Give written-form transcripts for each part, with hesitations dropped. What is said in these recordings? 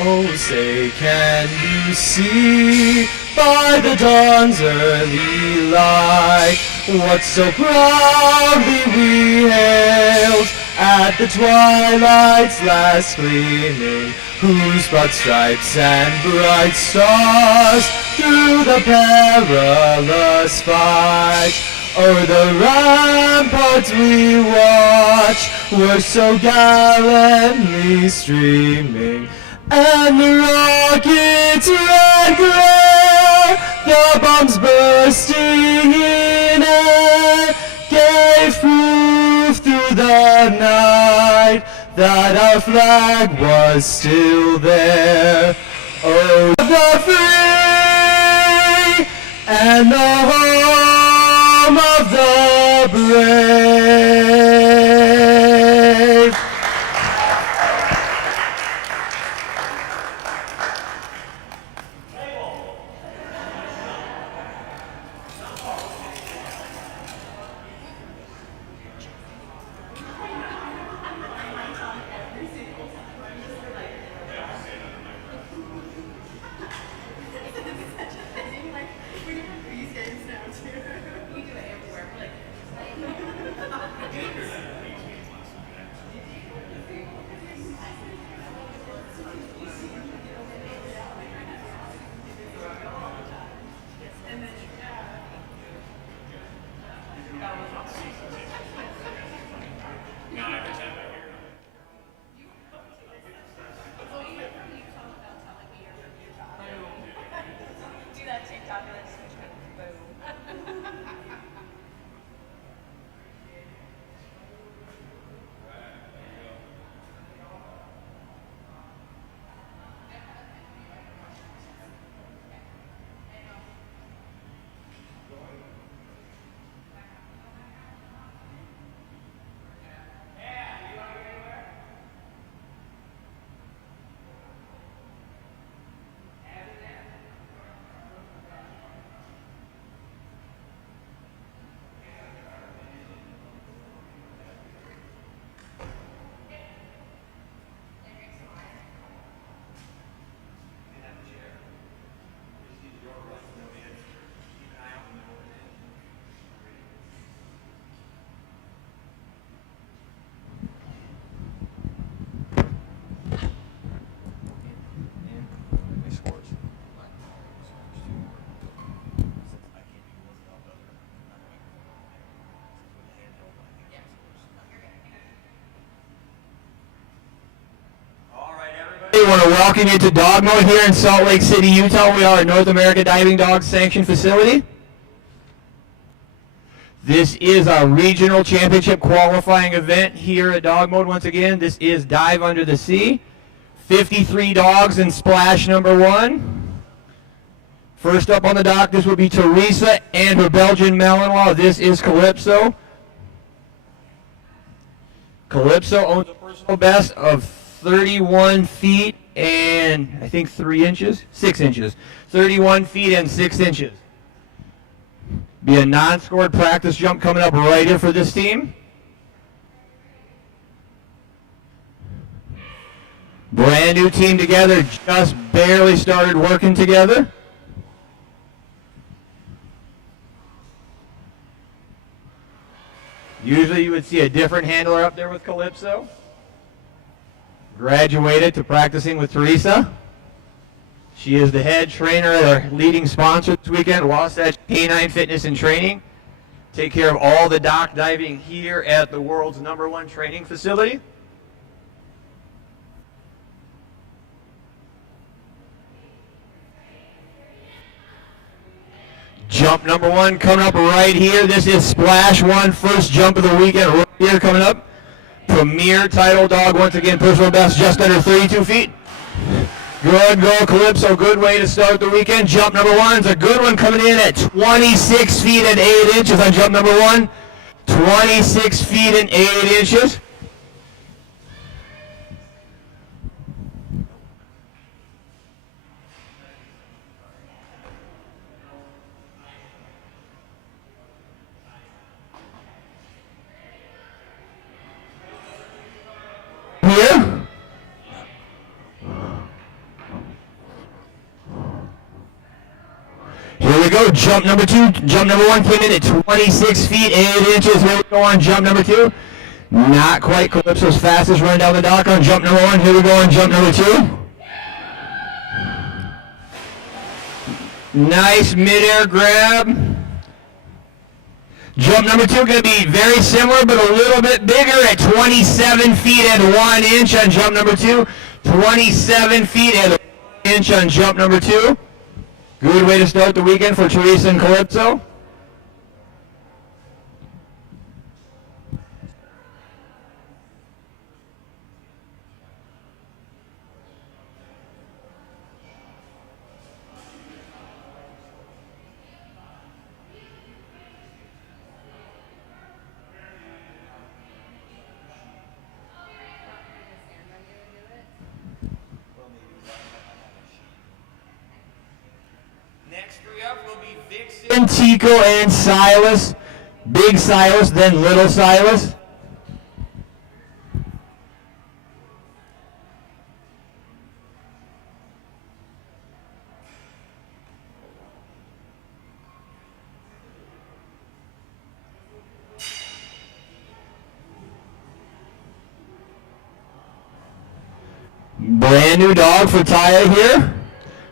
Oh, say, can you see by the dawn's early light what so proudly we hailed at the twilight's last gleaming, whose broad stripes and bright stars through the perilous fight o'er the ramparts we watch were so gallantly streaming, and the rockets' red glare, the bombs bursting in air, gave proof through the night that our flag was still there. Oh, the free and the home of the brave. We want to welcome you to Dogmode here in Salt Lake City, Utah. We are a North America Diving Dog sanctioned facility. This is our regional championship qualifying event here at Dogmode. Once again, this is Dive Under the Sea. 53 dogs in splash number 1. First up on the dock, this will be Teresa and her Belgian Malinois. This is Calypso. Calypso owns a personal best of 31 feet and I think 3 inches, 6 inches. 31 feet and 6 inches. Be a non-scored practice jump coming up right here for this team. Brand new team together, just barely started working together. Usually you would see a different handler up there with Calypso. Graduated to practicing with Teresa. She is the head trainer at our leading sponsor this weekend, Wasatch Canine Fitness and Training. Take care of all the dock diving here at the world's #1 training facility. Jump number 1 coming up right here. This is Splash 1, first jump of the weekend right here coming up. Premier title dog, once again, personal best just under 32 feet. Good go, Calypso. Good way to start the weekend. Jump number 1 is a good one coming in at 26 feet and 8 inches on jump number 1. 26 feet and 8 inches. Here. go. Jump number 2. Jump number 1 came in at 26 feet 8 inches. Here we go on jump number 2. Not quite Calypso's fastest run down the dock on jump number 1. Here we go on jump number 2. Nice midair grab. Jump number 2 going to be very similar, but a little bit bigger at 27 feet and 1 inch on jump number 2. 27 feet and 1 inch on jump number 2. Good way to start the weekend for Teresa and Calypso. Next three up will be Vixen, Tico, and Silas. Big Silas, then Little Silas. Brand new dog for Taya here.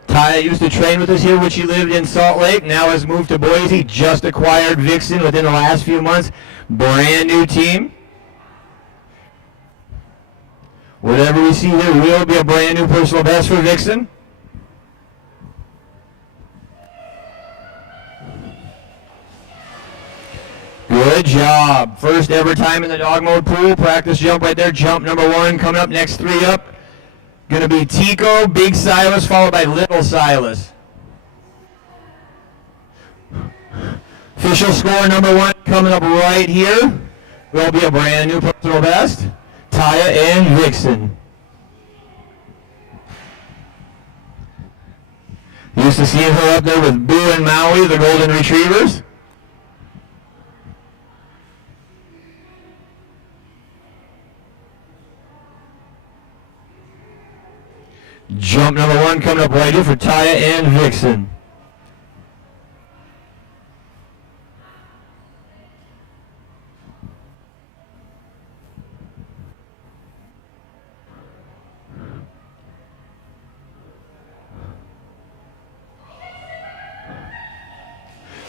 Taya used to train with us here when she lived in Salt Lake. Now has moved to Boise. Just acquired Vixen within the last few months. Brand new team. Whatever we see here will be a brand new personal best for Vixen. Good job. First ever time in the Dogmode pool. Practice jump right there. Jump number 1 coming up. Next 3 up. Going to be Tico, Big Silas, followed by Little Silas. Official score number 1 coming up right here. Will be a brand new personal best. Taya and Vixen. Used to seeing her up there with Boo and Maui, the Golden Retrievers. Jump number 1 coming up right here for Taya and Vixen.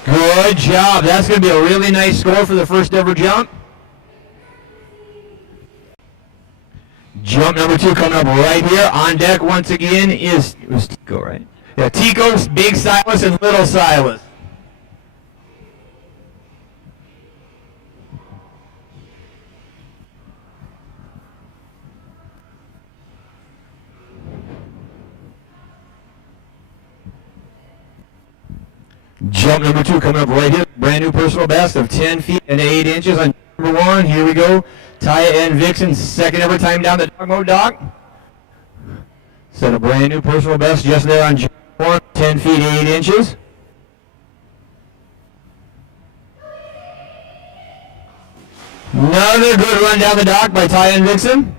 Good job. That's going to be a really nice score for the first ever jump. Jump number 2 coming up right here. On deck once again is, it was Tico, right? Yeah, Tico, Big Silas, and Little Silas. Jump number 2 coming up right here. Brand new personal best of 10 feet and 8 inches on number 1. Here we go. Taya and Vixen, second ever time down the Dogmode dock. Set a brand new personal best just there on jump 1, 10 feet 8 inches. Another good run down the dock by Taya and Vixen.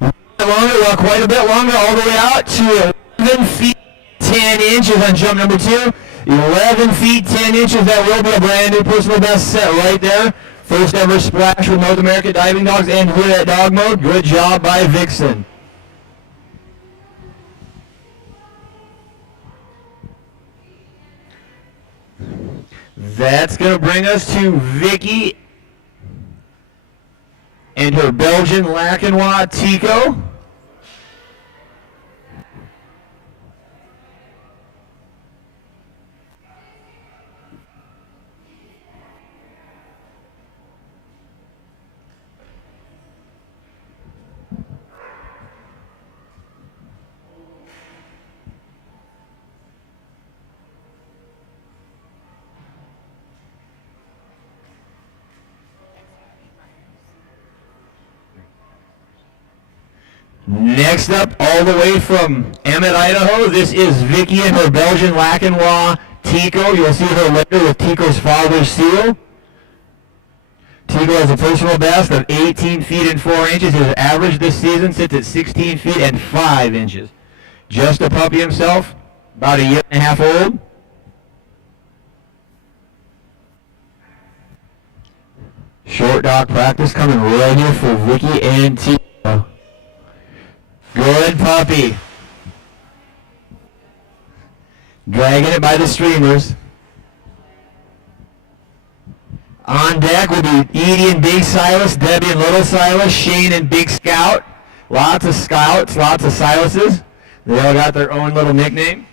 Longer, quite a bit longer, all the way out to 11 feet 10 inches on jump number 2. 11 feet 10 inches, that will be a brand new personal best set right there. First ever splash with North America Diving Dogs and here at Dogmode. Good job by Vixen. That's going to bring us to Vicky and her Belgian Lacanois Tico. Next up, all the way from Emmett, Idaho, this is Vicky and her Belgian Lacanois Tico. You'll see her later with Tico's father's seal. Tico has a personal best of 18 feet and 4 inches. His average this season sits at 16 feet and 5 inches. Just a puppy himself, about a year and a half old. Short dock practice coming right here for Vicky and Tia. Good puppy. Dragging it by the streamers. On deck will be Edie and Big Silas, Debbie and Little Silas, Shane and Big Scout. Lots of Scouts, lots of Silases. They all got their own little nickname.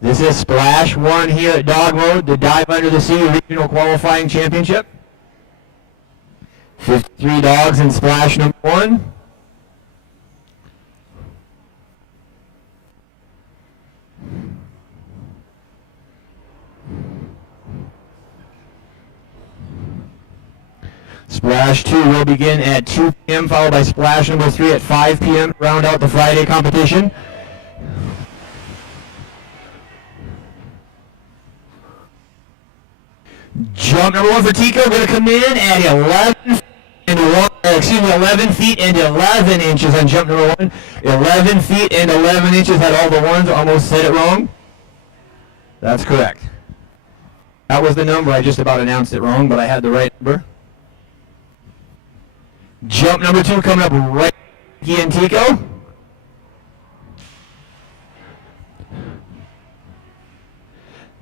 This is Splash 1 here at Dogmode, the Dive Under the Sea Regional Qualifying Championship. 53 dogs in Splash number 1. Splash 2 will begin at 2 p.m., followed by Splash number 3 at 5 p.m. to round out the Friday competition. Jump number 1 for Tico, going to come in at 11 feet and 11 inches on jump number 1. 11 feet and 11 inches, had all the ones, almost said it wrong. That's correct. That was the number, I just about announced it wrong, but I had the right number. Jump number 2 coming up right here in Tico.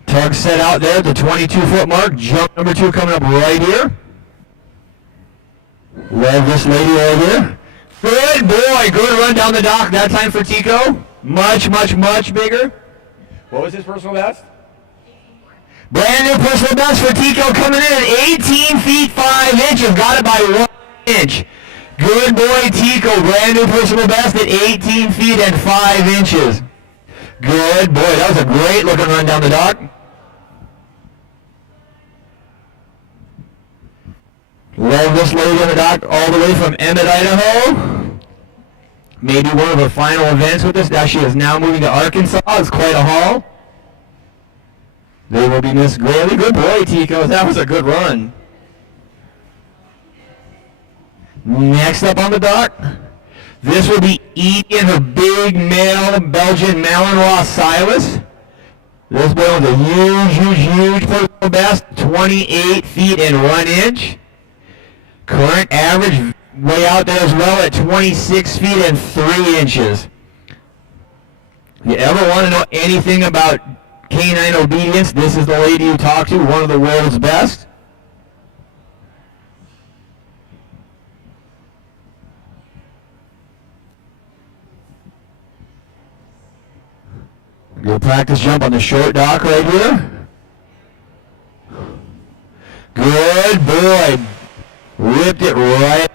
Tug set out there at the 22-foot mark. Jump number 2 coming up right here. Love this lady right here. Good boy. Good run down the dock. That time for Tico. Much, much, much bigger. What was his personal best? Brand new personal best for Tico coming in at 18 feet 5 inches. Got it by 1 inch. Good boy, Tico. Brand new personal best at 18 feet and 5 inches. Good boy. That was a great looking run down the dock. Love this lady on the dock all the way from Emmett, Idaho. Maybe one of her final events with us. Now she is now moving to Arkansas. It's quite a haul. They will be Miss Grayley. Good boy, Tico. That was a good run. Next up on the dock, this will be Edie and her big male Belgian Malinois Silas. This boy owns a huge personal best, 28 feet and 1 inch. Current average way out there as well at 26 feet and 3 inches. If you ever want to know anything about canine obedience, this is the lady you talk to, one of the world's best. Good practice jump on the short dock right here. Good boy. Ripped it right.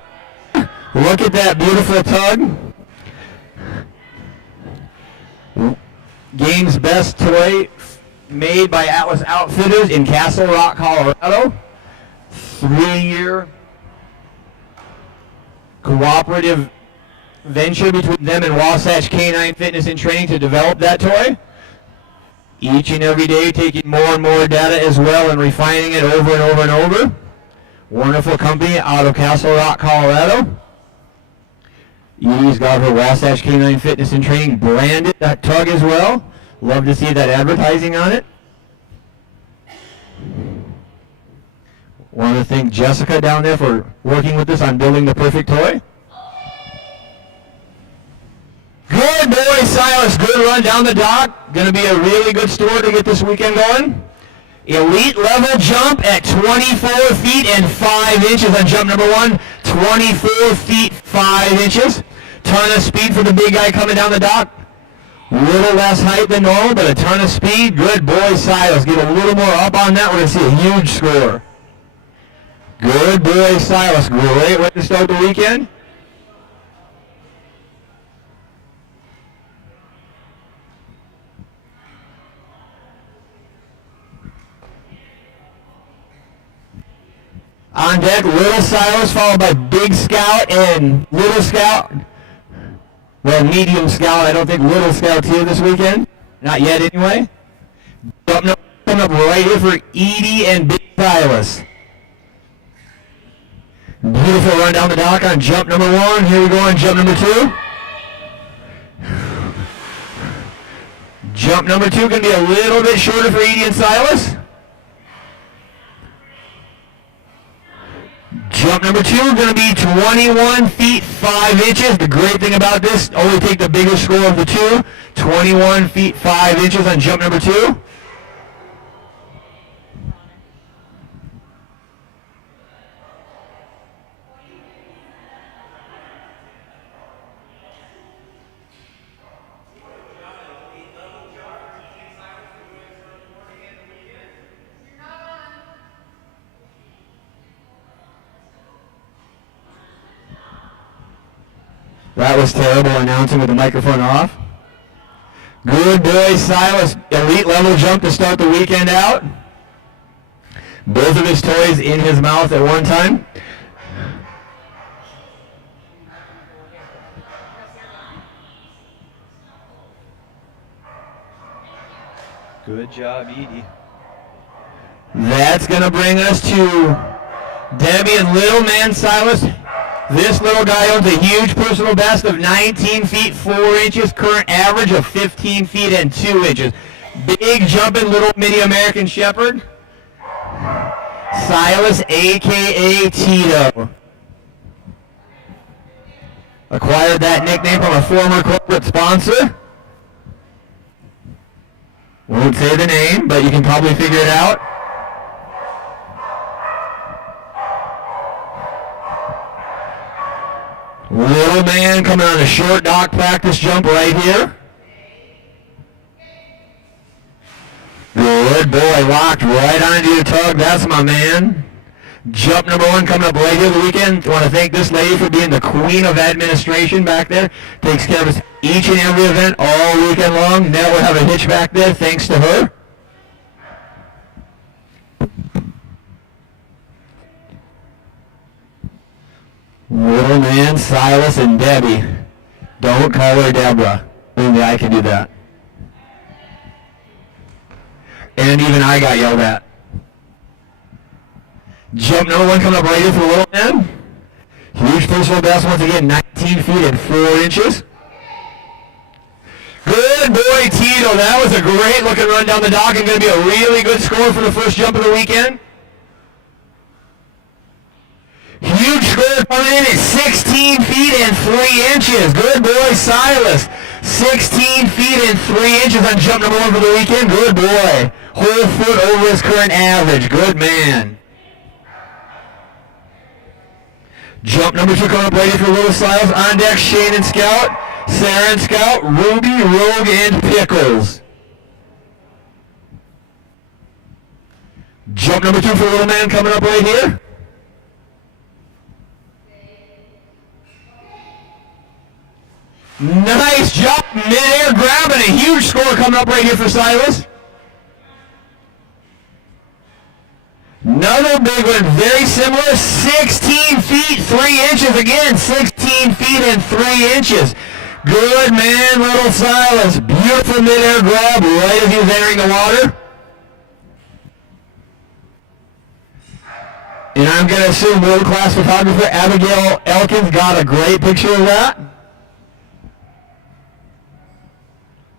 Look at that beautiful tug. Game's best toy made by Atlas Outfitters in Castle Rock, Colorado. 3-year cooperative venture between them and Wasatch Canine Fitness and Training to develop that toy. Each and every day taking more and more data as well and refining it over and over and over. Wonderful company out of Castle Rock, Colorado. Edie's got her Wasatch Canine Fitness and Training branded that tug as well. Love to see that advertising on it. Want to thank Jessica down there for working with us on building the perfect toy. Good boy, Silas. Good run down the dock. Going to be a really good store to get this weekend going. Elite level jump at 24 feet and 5 inches on jump number 1. 24 feet 5 inches. Ton of speed for the big guy coming down the dock. Little less height than normal, but a ton of speed. Good boy, Silas. Get a little more up on that. We're going to see a huge score. Good boy, Silas. Great way to start the weekend. On deck, Little Silas, followed by Big Scout and Little Scout. Well, Medium Scout. I don't think Little Scout's here this weekend. Not yet, anyway. Coming up right here for Edie and Big Silas. Beautiful run down the dock on jump number 1. Here we go on jump number 2. Jump number 2 going to be a little bit shorter for Edie and Silas. Jump number 2 going to be 21 feet 5 inches. The great thing about this, only take the biggest score of the two. 21 feet 5 inches on jump number 2. That was terrible announcing with the microphone off. Good boy, Silas. Elite level jump to start the weekend out. Both of his toys in his mouth at one time. Good job, Edie. That's going to bring us to Debbie and little man Silas. This little guy owns a huge personal best of 19 feet 4 inches, current average of 15 feet and 2 inches. Big jumping little mini American Shepherd. Silas, a.k.a. Tito. Acquired that nickname from a former corporate sponsor. Won't say the name, but you can probably figure it out. Little man coming on a short dock practice jump right here. Good boy, locked right onto your tug. That's my man. Jump number 1 coming up right here the weekend. I want to thank this lady for being the queen of administration back there. Takes care of us each and every event all weekend long. Never have a hitch back there thanks to her. Little man, Silas, and Debbie. Don't call her Deborah. Only I can do that. And even I got yelled at. Jump number 1 coming up right here for the little man. Huge personal best once again, 19 feet and 4 inches. Good boy, Tito. That was a great looking run down the dock and going to be a really good score for the first jump of the weekend. Huge score coming in at 16 feet and 3 inches. Good boy, Silas. 16 feet and 3 inches on jump number 1 for the weekend. Good boy. Whole foot over his current average. Good man. Jump number 2 coming up right here for little Silas. On deck, Shane and Scout. Sarah and Scout. Ruby, Rogue, and Pickles. Jump number 2 for little man coming up right here. Nice jump, mid-air grab, and a huge score coming up right here for Silas. Another big one, very similar, 16 feet 3 inches again, 16 feet and 3 inches. Good man, little Silas. Beautiful mid-air grab right as he was entering the water. And I'm going to assume world-class photographer Abigail Elkins got a great picture of that.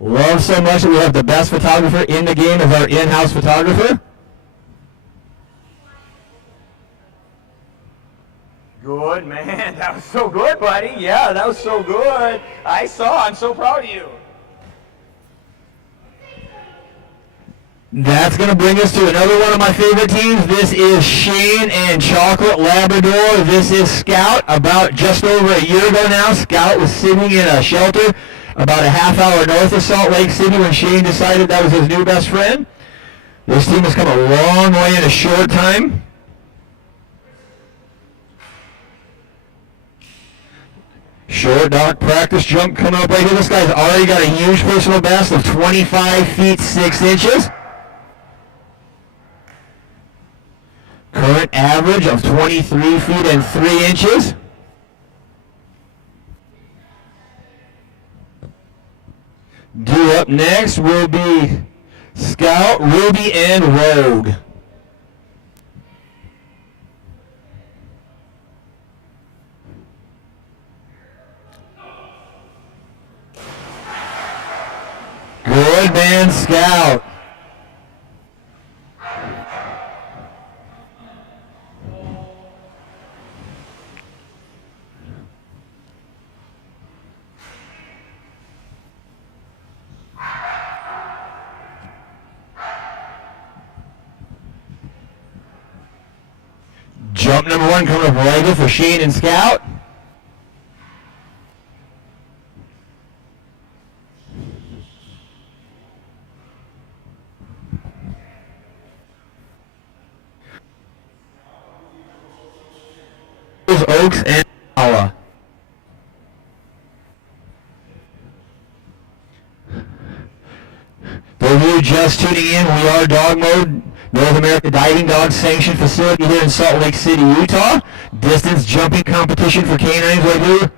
Love so much that we have the best photographer in the game as our in-house photographer. Good, man. That was so good, buddy. Yeah, that was so good. I saw. I'm so proud of you. That's going to bring us to another one of my favorite teams. This is Shane and Chocolate Labrador. This is Scout. About just over a year ago now, Scout was sitting in a shelter about a half hour north of Salt Lake City when Shane decided that was his new best friend. This team has come a long way in a short time. Short dock practice jump coming up right here. This guy's already got a huge personal best of 25 feet 6 inches. Current average of 23 feet and 3 inches. Due up next will be Scout, Ruby, and Rogue. Good man, Scout. Jump number 1 coming up right here for Shane and Scout. Oaks and Iowa. Those of you just tuning in, we are Dogmode, North America Diving Dog Sanctioned Facility here in Salt Lake City, Utah. Distance jumping competition for canines right here.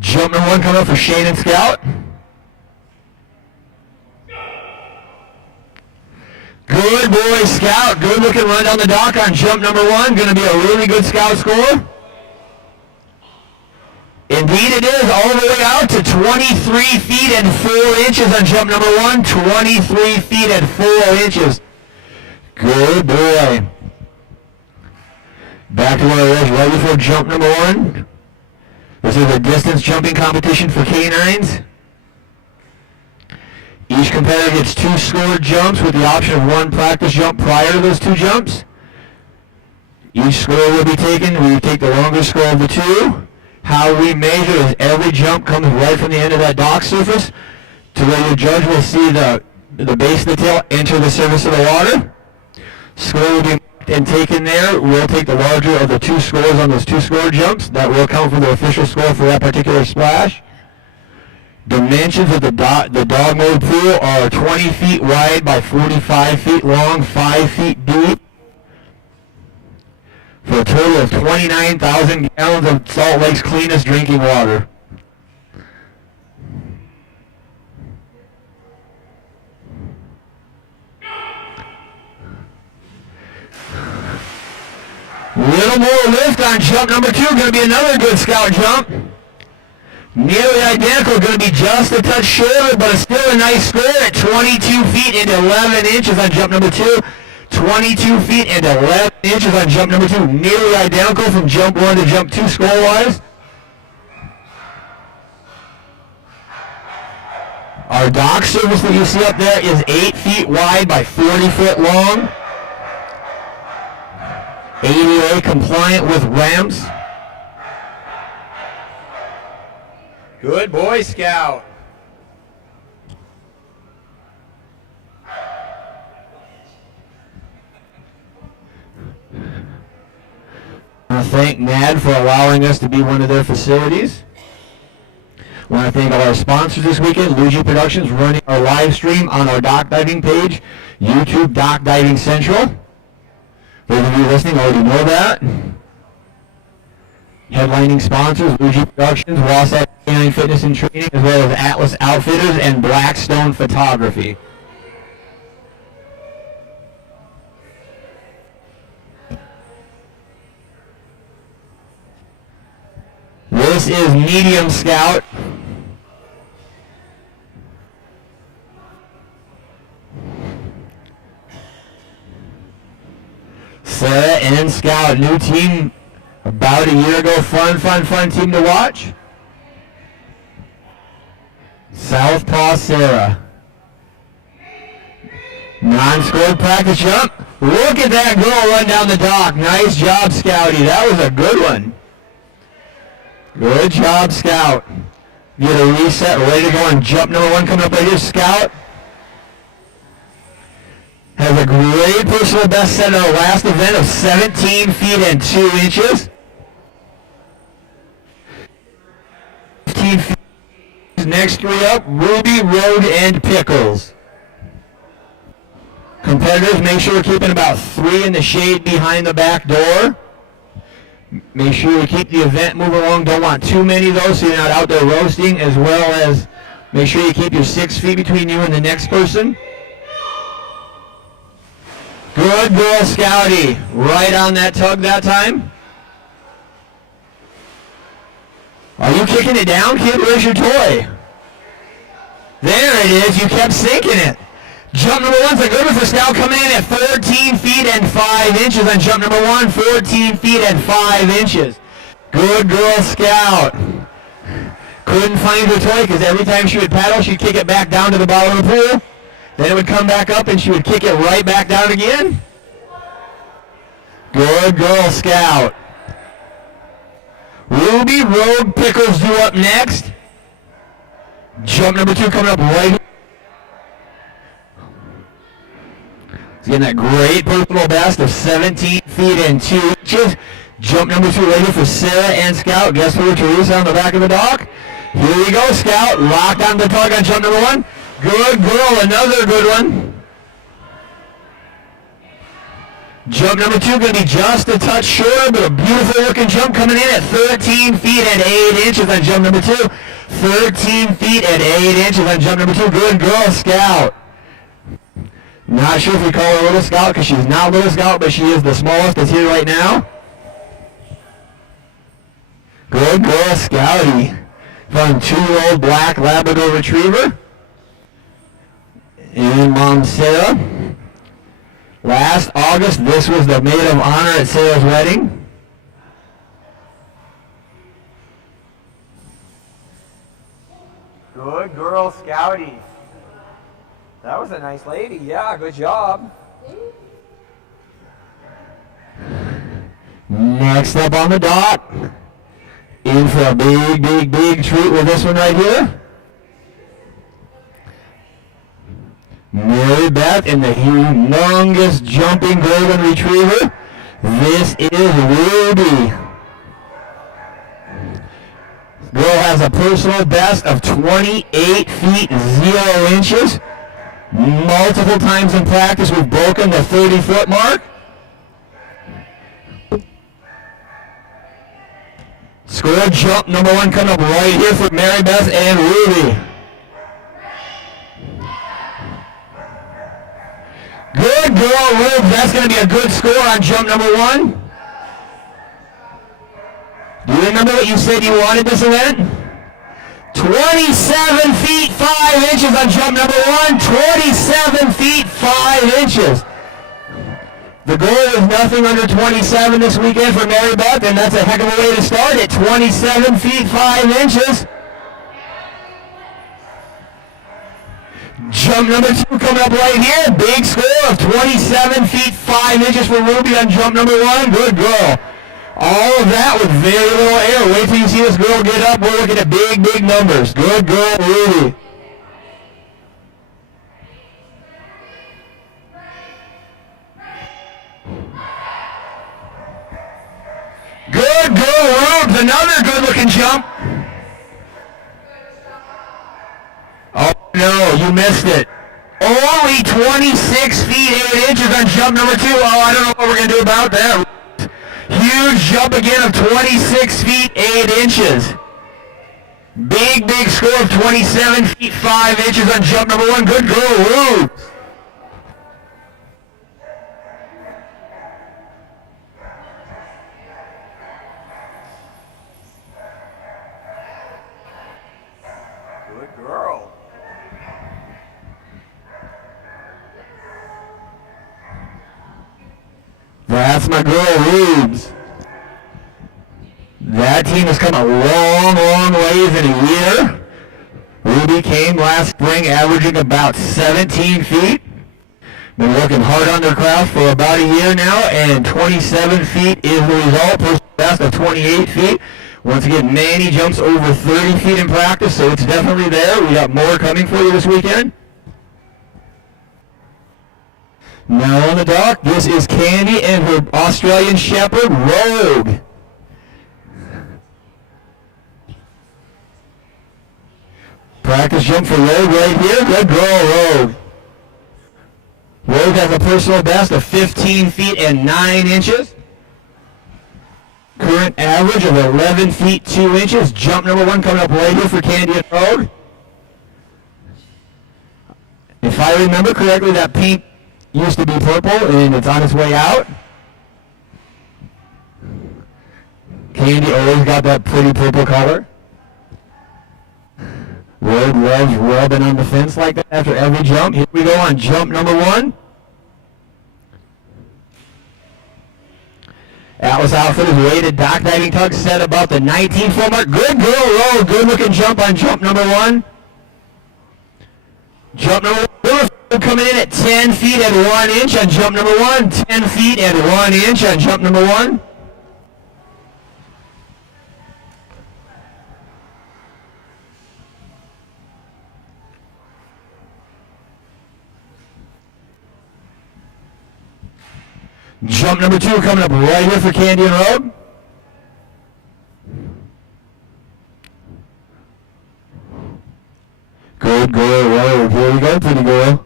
Jump number 1 coming up for Shane and Scout. Good boy, Scout. Good looking run down the dock on jump number 1. Going to be a really good Scout score. Indeed it is, all the way out to 23 feet and 4 inches on jump number 1. 23 feet and 4 inches. Good boy. Back to where it was right before jump number 1. This is a distance jumping competition for canines. Each competitor gets 2 scored jumps with the option of 1 practice jump prior to those 2 jumps. Each score will be taken. We take the longest score of the 2. How we measure is every jump comes right from the end of that dock surface to where your judge will see the base of the tail enter the surface of the water. Score will be marked and taken there. We'll take the larger of the 2 scores on those 2 scored jumps. That will count for the official score for that particular splash. Dimensions of the Dogmode pool are 20 feet wide by 45 feet long, 5 feet deep, for a total of 29,000 gallons of Salt Lake's cleanest drinking water. Little more lift on jump number 2. Going to be another good Scout jump. Nearly identical, going to be just a touch shorter, but still a nice score at 22 feet and 11 inches on jump number 2. 22 feet and 11 inches on jump number 2. Nearly identical from jump 1 to jump 2 score-wise. Our dock surface that you see up there is 8 feet wide by 40 foot long. ADA compliant with ramps. Good boy, Scout. I want to thank NAD for allowing us to be one of their facilities. I want to thank all our sponsors this weekend. Luigi Productions running our live stream on our dock diving page, YouTube Dock Diving Central. Those of you listening already know that. Headlining sponsors, Luigi Productions, Wasatch Canine Fitness and Training, as well as Atlas Outfitters and Blackstone Photography. This is medium Scout. Sarah and Scout, new team about a year ago. Fun team to watch. Southpaw Sarah. Non-scored practice jump. Look at that girl run down the dock. Nice job, Scouty. That was a good one. Good job, Scout. Get a reset, ready to go on jump number 1 coming up right here. Scout has a great personal best set at our last event of 17 feet and 2 inches. 15 feet. Next 3 up, Ruby, Road, and Pickles. Competitors, make sure we're keeping about 3 in the shade behind the back door. Make sure you keep the event moving along. Don't want too many though, so you're not out there roasting, as well as make sure you keep your 6 feet between you and the next person. Good girl, Scouty. Right on that tug that time. Are you kicking it down, kid? Where's your toy? There it is. You kept sinking it. Jump number 1's a good one for Scout, coming in at 14 feet and 5 inches on jump number 1. 14 feet and 5 inches. Good girl, Scout. Couldn't find her toy because every time she would paddle, she'd kick it back down to the bottom of the pool. Then it would come back up and she would kick it right back down again. Good girl, Scout. Ruby, Rogue, Pickles due up next. Jump number 2 coming up right here. He's getting that great personal best of 17 feet and 2 inches. Jump number 2 right here for Sarah and Scout. Guess who? Teresa on the back of the dock. Here we go, Scout. Locked on the target on jump number 1. Good girl, another good one. Jump number 2 going to be just a touch shorter, but a beautiful looking jump coming in at 13 feet and 8 inches on jump number 2. 13 feet and 8 inches on jump number 2. Good girl, Scout. Not sure if we call her Little Scout because she's not Little Scout, but she is the smallest that's here right now. Good girl, Scouty. From 2-year-old black Labrador Retriever. And Mom Sarah. Last August, this was the maid of honor at Sarah's wedding. Good girl, Scouty. That was a nice lady. Yeah, good job. Next up on the dot. In for a big, big, big treat with this one right here. Mary Beth in the humongous jumping golden retriever. This is Ruby. Girl has a personal best of 28 feet 0 inches. Multiple times in practice we've broken the 30-foot mark. Score jump number 1 coming up right here for Mary Beth and Ruby. Good girl, Ruby. That's going to be a good score on jump number 1. Do you remember what you said you wanted this event? 27 feet 5 inches on jump number 1. 27 feet 5 inches. The goal is nothing under 27 this weekend for Mary Beth, and that's a heck of a way to start at 27 feet 5 inches. Jump number 2 coming up right here. Big score of 27 feet 5 inches for Ruby on jump number 1. Good girl. All of that with very little air. Wait till you see this girl get up. We're looking at big, big numbers. Good girl, Ruby. Good girl, Rubes. Another good-looking jump. Oh, no, you missed it. Only 26 feet 8 inches on jump number 2. Oh, I don't know what we're going to do about that. Huge jump again of 26 feet 8 inches. Big, big score of 27 feet 5 inches on jump number 1. Good girl, Rubes. Good girl. That's my girl, Rubes. That team has come a long, long ways in a year. Ruby came last spring averaging about 17 feet. Been working hard on their craft for about a year now, and 27 feet is the result. Personal best of 28 feet. Once again, Manny jumps over 30 feet in practice, so it's definitely there. We got more coming for you this weekend. Now on the dock, this is Candy and her Australian Shepherd, Rogue. Practice jump for Rogue right here. Good girl, Rogue. Rogue has a personal best of 15 feet and 9 inches. Current average of 11 feet 2 inches. Jump number 1 coming up right here for Candy and Rogue. If I remember correctly, that pink used to be purple and it's on its way out. Candy always got that pretty purple color. Rogue loves rubbing on the fence like that after every jump. Here we go on jump number 1. Atlas outfit is weighted dock diving tug set about the 19-foot mark. Good girl, Rogue. Good looking jump on jump number 1. Jump number 1. Coming in at 10 feet and 1 inch on jump number 1. 10 feet and 1 inch on jump number 1. Jump number 2 coming up right here for Candy and Road. Good girl, Road. Here we go, pretty girl.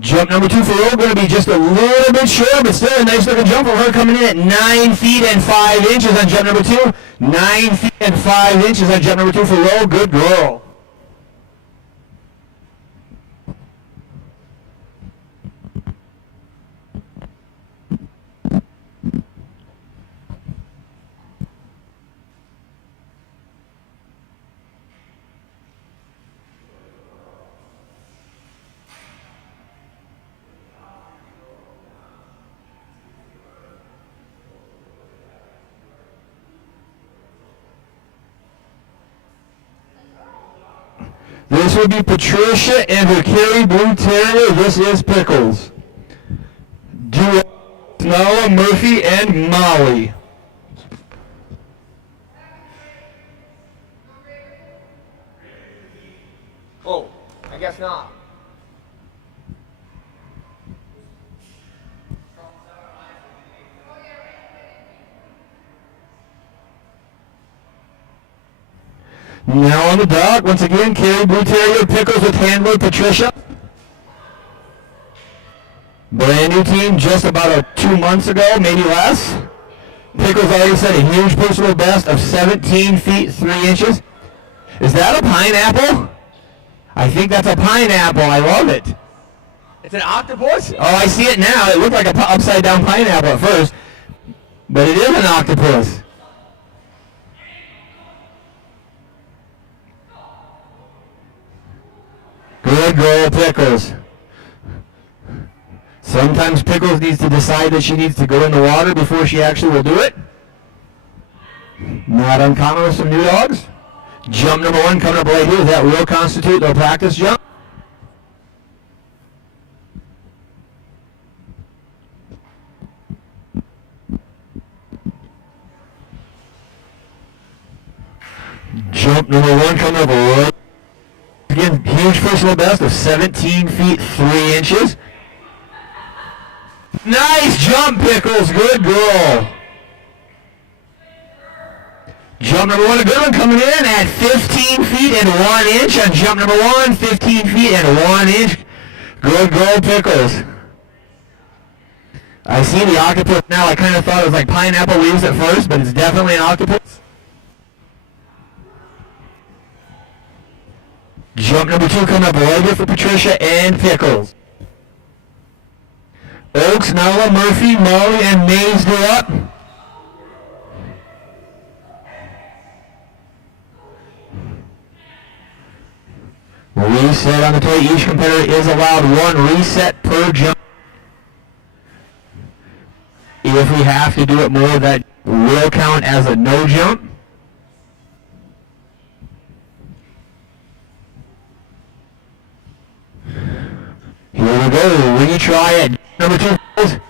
Jump number 2 for Road, going to be just a little bit short, but still a nice looking jump for her, coming in at 9 feet and 5 inches on jump number 2. 9 feet and 5 inches on jump number 2 for Road. Good girl. This would be Patricia and her Kerry Blue Terrier. This is Pickles. Duo, Nala, Murphy, and Molly. Oh, I guess not. Now on the dog, once again, Kerry Blue Terrier, Pickles with handler Patricia. Brand new team just about 2 months ago, maybe less. Pickles, like I said, a huge personal best of 17 feet 3 inches. Is that a pineapple? I think that's a pineapple. I love it. It's an octopus? Oh, I see it now. It looked like an upside down pineapple at first, but it is an octopus. Good girl, Pickles. Sometimes Pickles needs to decide that she needs to go in the water before she actually will do it. Not uncommon with some new dogs. Jump number 1 coming up right here. That will constitute the practice jump. Jump number 1 coming up right. Again, huge personal best of 17 feet 3 inches. Nice jump, Pickles. Good girl. Jump number 1, a good one, coming in at 15 feet and 1 inch on jump number 1. 15 feet and 1 inch. Good girl, Pickles. I see the octopus now. I kind of thought it was like pineapple leaves at first, but it's definitely an octopus. Jump number 2 coming up right here for Patricia and Pickles. Oaks, Nala, Murphy, Molly, and Mays go up. Reset on the toy. Each competitor is allowed 1 reset per jump. If we have to do it more, that will count as a no jump. Here we go. Retry at number 2.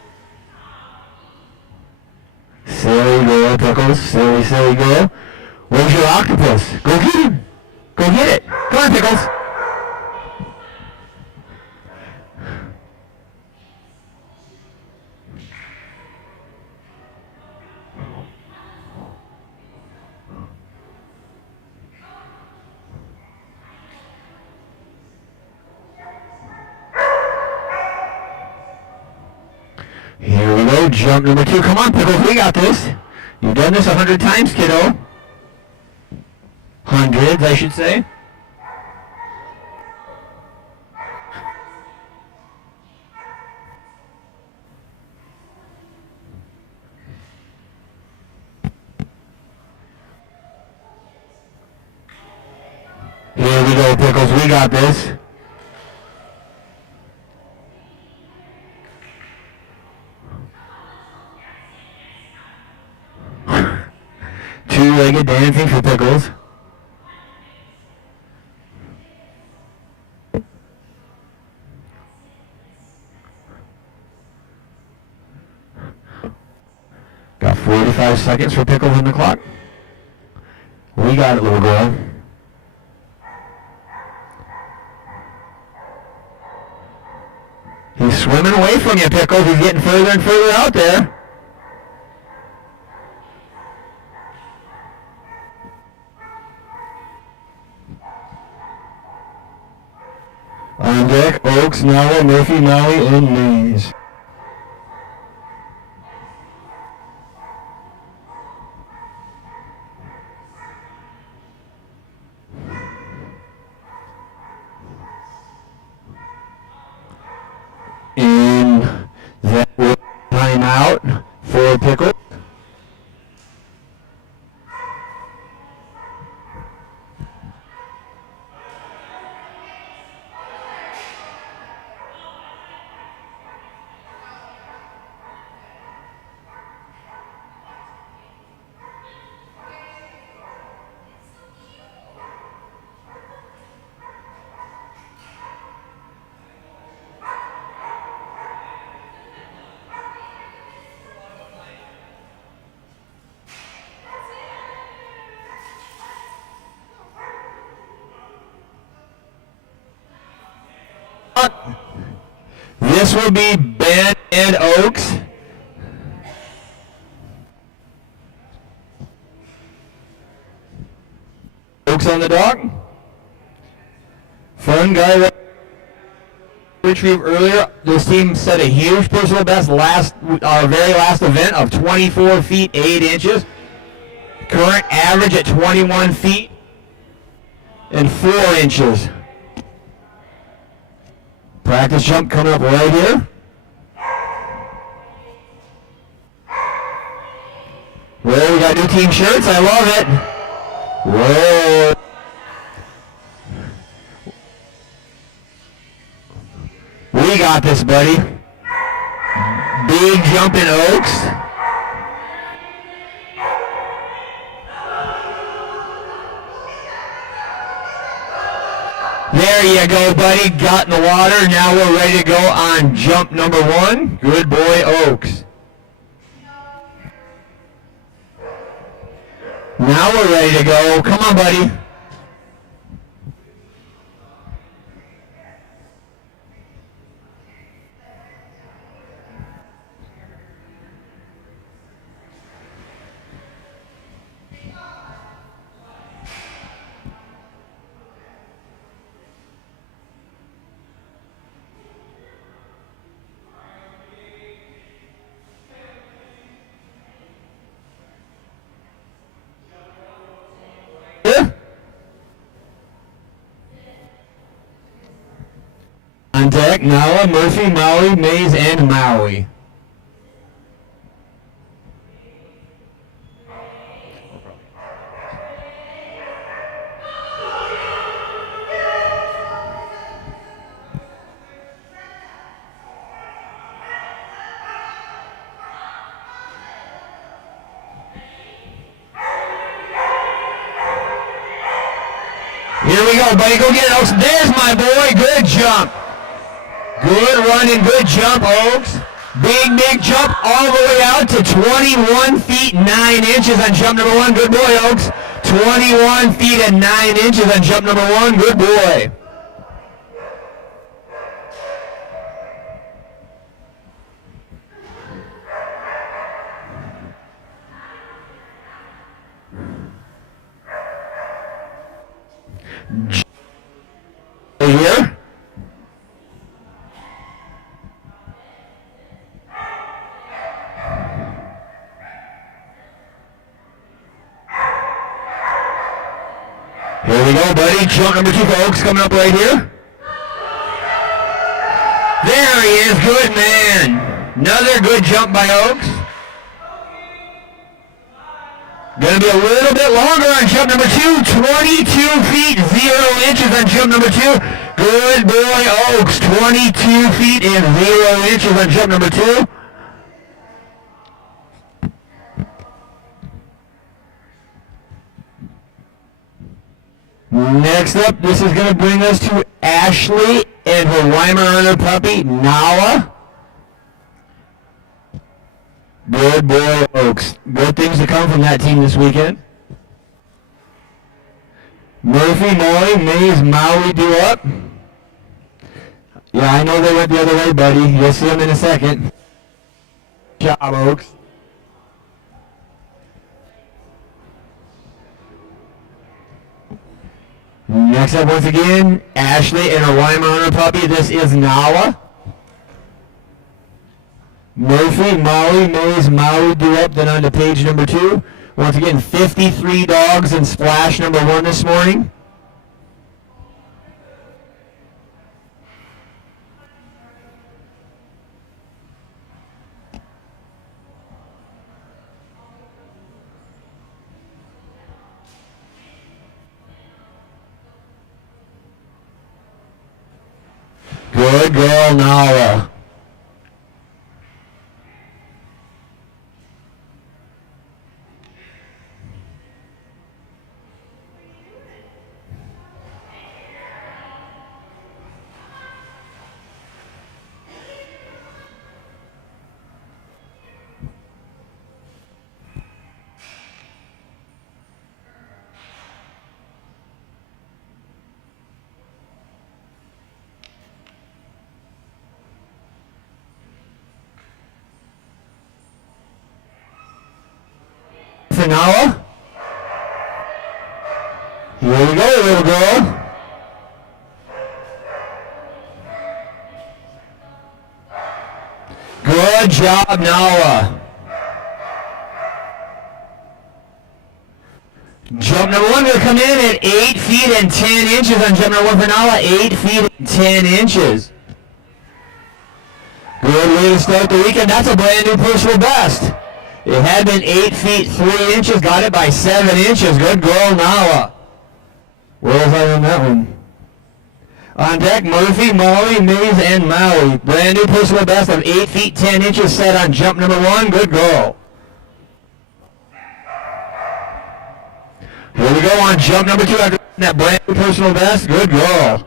Silly girl, Pickles. Silly, silly girl. Where's your octopus? Go get him. Go get it. Come on, Pickles. Here we go, jump number 2. Come on, Pickles, we got this. You've done this 100 times, kiddo. Hundreds, I should say. Here we go, Pickles, we got this. two-legged dancing for Pickles. Got 45 seconds for Pickles on the clock. We got it, little girl. He's swimming away from you, Pickles. He's getting further and further out there. On deck, Oaks, Nala, Murphy, Maui, and Mays. And that will time out for Pickles. This will be Ben and Oaks. Oaks on the dock. Fun guy that retrieved earlier. This team set a huge personal best our very last event of 24 feet 8 inches. Current average at 21 feet and 4 inches. Practice jump coming up right here. Well, we got new team shirts. I love it. Whoa. We got this, buddy. Big jump in Oaks. There you go, buddy. Got in the water. Now we're ready to go on jump number 1. Good boy, Oaks. Now we're ready to go. Come on, buddy. On deck, Nala, Murphy, Maui, Mays, and Maui. Here we go, buddy. Go get it, Oaks. There's my boy. Good jump. Good run and good jump, Oaks. Big jump all the way out to 21 feet 9 inches on jump number 1. Good boy, Oaks. 21 feet and 9 inches on jump number 1. Good boy. Here. Here we go, buddy. Jump number 2 for Oaks coming up right here. There he is. Good man. Another good jump by Oaks. Going to be a little bit longer on jump number 2. 22 feet 0 inches on jump number 2. Good boy, Oaks. 22 feet and 0 inches on jump number 2. Next up, this is going to bring us to Ashley and her Weimaraner puppy, Nala. Good boy, Oaks. Good things to come from that team this weekend. Murphy, Molly, Mays, Maui due up. Yeah, I know they went the other way, buddy. You'll see them in a second. Good job, Oaks. Next up, once again, Ashley and her Weimaraner puppy. This is Nala. Murphy, Molly, Mays, Maui due up, then on to page number 2. Once again, 53 dogs in splash number 1 this morning. Good girl, Nala. Nala. Here we go, little girl. Good job, Nala. Jump number 1 going to come in at 8 feet and 10 inches on jump number 1 for Nala. 8 feet and 10 inches. Good way to start the weekend. That's a brand new personal best. It had been 8 feet 3 inches, got it by 7 inches. Good girl, Nala. Where was I on that one? On deck, Murphy, Molly, Mays, and Maui. Brand new personal best of 8 feet 10 inches set on jump number 1. Good girl. Here we go on jump number 2 after that brand new personal best. Good girl.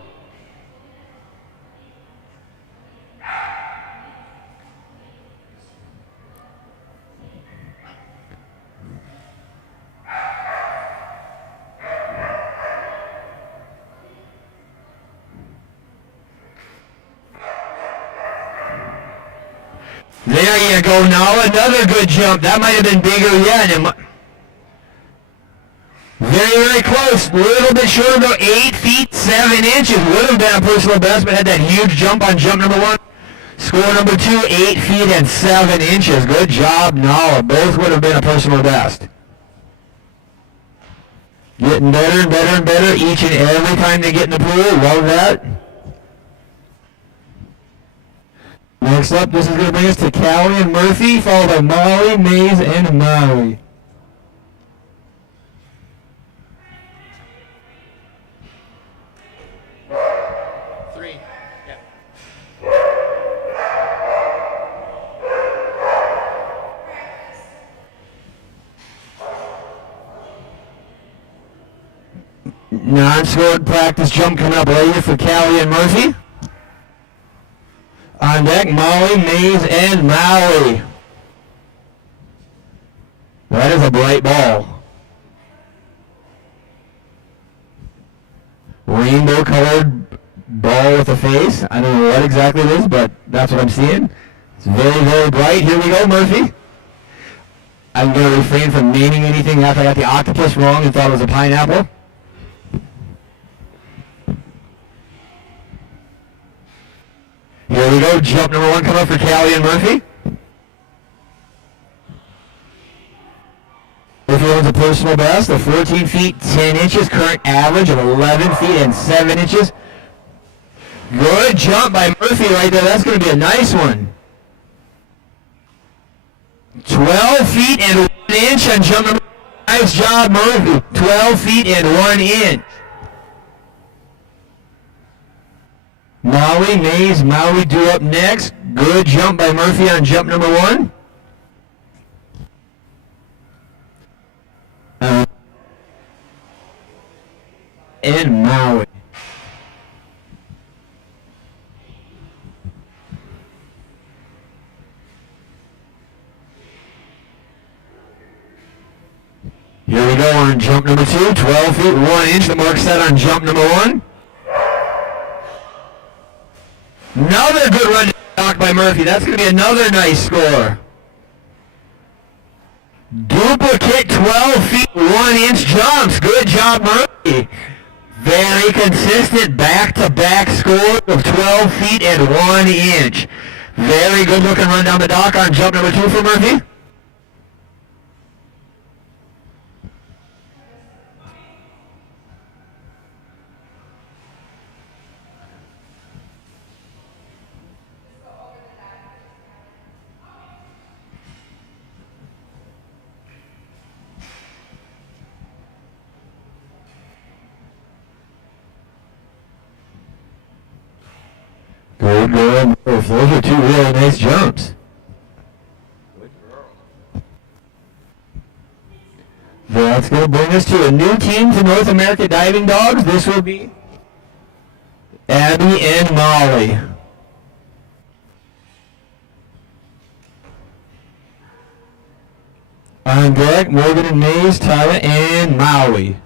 There you go, Nala. Another good jump. That might have been bigger yet. Very, very close. A little bit short, about 8 feet 7 inches. Would have been a personal best, but had that huge jump on jump number 1. Score number 2, 8 feet and 7 inches. Good job, Nala. Both would have been a personal best. Getting better and better and better each and every time they get in the pool. Love that. Next up, this is going to bring us to Callie and Murphy, followed by Molly, Mays, and Maui. Non-scored practice jump coming up later for Callie and Murphy. On deck, Molly, Mays, and Maui. That is a bright ball. Rainbow colored ball with a face. I don't know what exactly it is, but that's what I'm seeing. It's very, very bright. Here we go, Murphy. I'm going to refrain from naming anything after I got the octopus wrong and thought it was a pineapple. Here we go, jump number 1 coming up for Callie and Murphy. Murphy owns a personal best of 14 feet 10 inches, current average of 11 feet and 7 inches. Good jump by Murphy right there. That's going to be a nice one. 12 feet and 1 inch on jump number 1. Nice job, Murphy. 12 feet and 1 inch. Maui, Mays, Maui due up next. Good jump by Murphy on jump number 1. and Maui. Here we go on jump number 2, 12 feet 1 inch, the mark set on jump number 1. Another good run knocked by Murphy. That's going to be another nice score. Duplicate 12 feet 1 inch jumps. Good job, Murphy. Very consistent back-to-back score of 12 feet and 1 inch. Very good looking run down the dock on jump number 2 for Murphy. Good girl, Murph. Those are 2 really nice jumps. Good girl. That's going to bring us to a new team to North America Diving Dogs. This will be Abby and Molly. On deck, Morgan and Mays, Tyra, and Maui.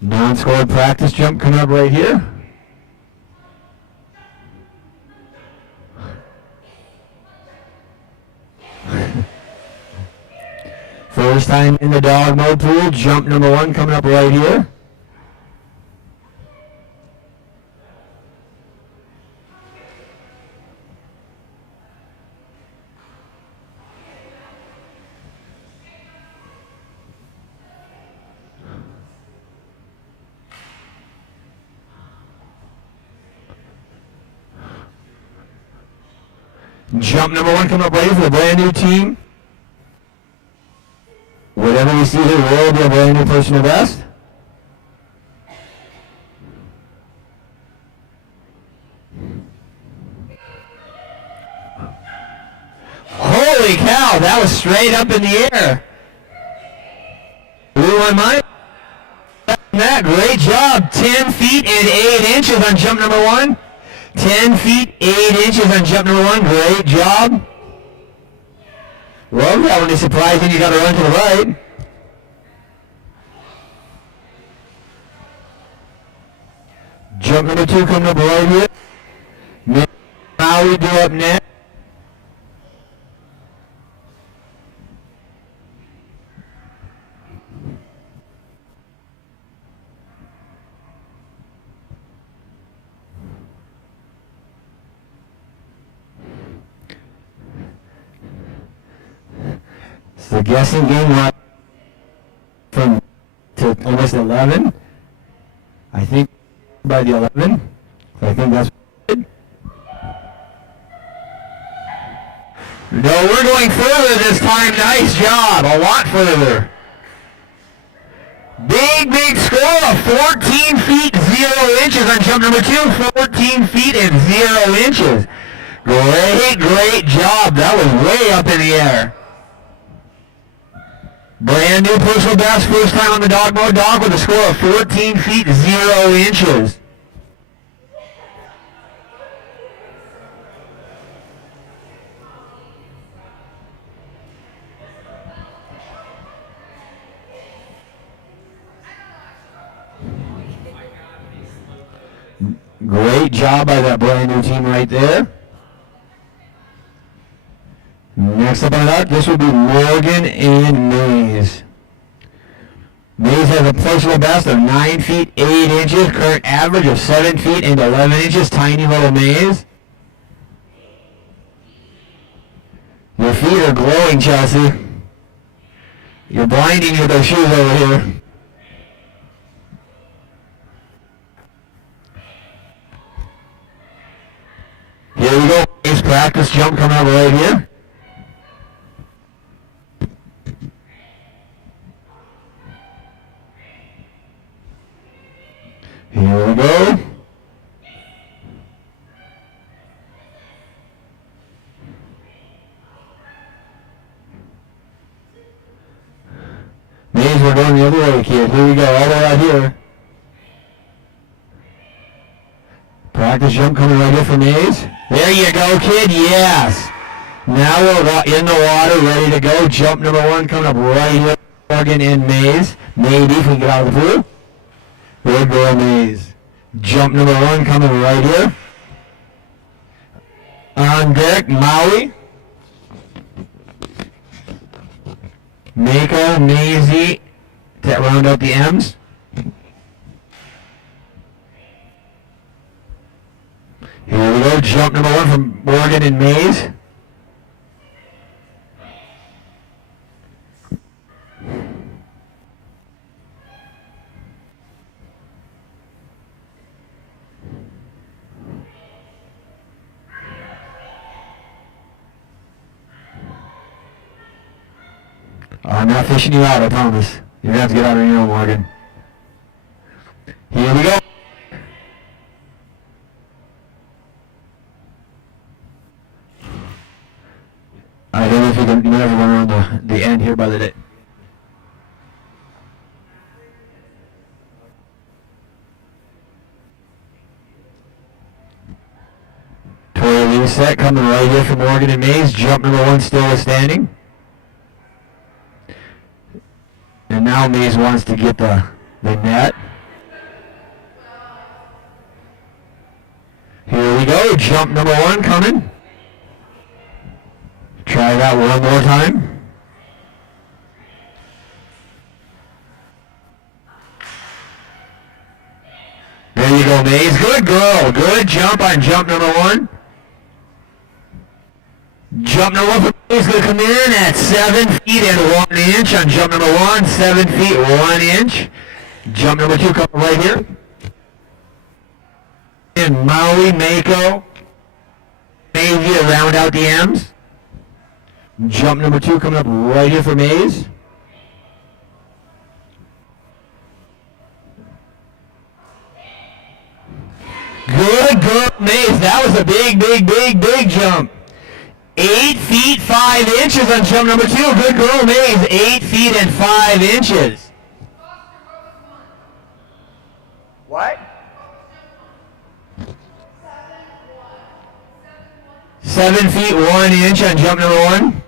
Non-scored practice jump coming up right here. First time in the Dogmode pool, jump number 1 coming up right here. Jump number 1 coming up right here for the brand new team. Whatever we see here will be a brand new personal best. Holy cow, that was straight up in the air. Blew my mind. That, great job. 10 feet and 8 inches on jump number 1. 10 feet, 8 inches on jump number 1. Great job. Well, that one is surprising. You got to run to the right. Jump number 2 coming up right here. Maui do up next. It's the guessing game from to almost 11. I think by the 11. I think that's good. No, we're going further this time. Nice job. A lot further. Big score of 14 feet 0 inches on jump number 2. 14 feet and 0 inches. Great job. That was way up in the air. Brand new personal best, first time on the Dogmode dog with a score of 14 feet 0 inches. Great job by that brand new team right there. Next up on that, this will be Morgan and Mays. Mays has a personal best of 9 feet 8 inches, current average of 7 feet and 11 inches, tiny little Mays. Your feet are glowing, Chelsea. You're blinding me with those shoes over here. Here we go, Mays practice jump coming up right here. Here we go. going the other way, kid. Here we go, all the way out here. Practice jump coming right here for Mays. There you go, kid, yes. Now we're in the water, ready to go. Jump number 1 coming up right here. Morgan and Mays. Maybe if we get out of the pool. Good girl, Mays. Jump number 1 coming right here. On deck, Maui. Mako, Maisie to round out the M's. Here we go, jump number 1 from Morgan and Mays. I'm not fishing you out, I promise. You're going to have to get out of your own, Morgan. Here we go. I don't know if you can never run around the end here by the day. Toy reset coming right here from Morgan and Mays. Jump number 1 still standing. And now Mays wants to get the net. Here we go, jump number 1 coming. Try that one more time. There you go, Mays. Good girl. Good jump on jump number 1. Jump number 1 for Mays going to come in at 7 feet and 1 inch on jump number 1. 7 feet, 1 inch. Jump number 2 coming right here. And Maui, Mako, Navy to round out the M's. Jump number 2 coming up right here for Mays. Good girl, Mays. That was a big jump. 8 feet 5 inches on jump number 2. Good girl, Mays. 8 feet and 5 inches. What? 7 feet 1 inch on jump number 1.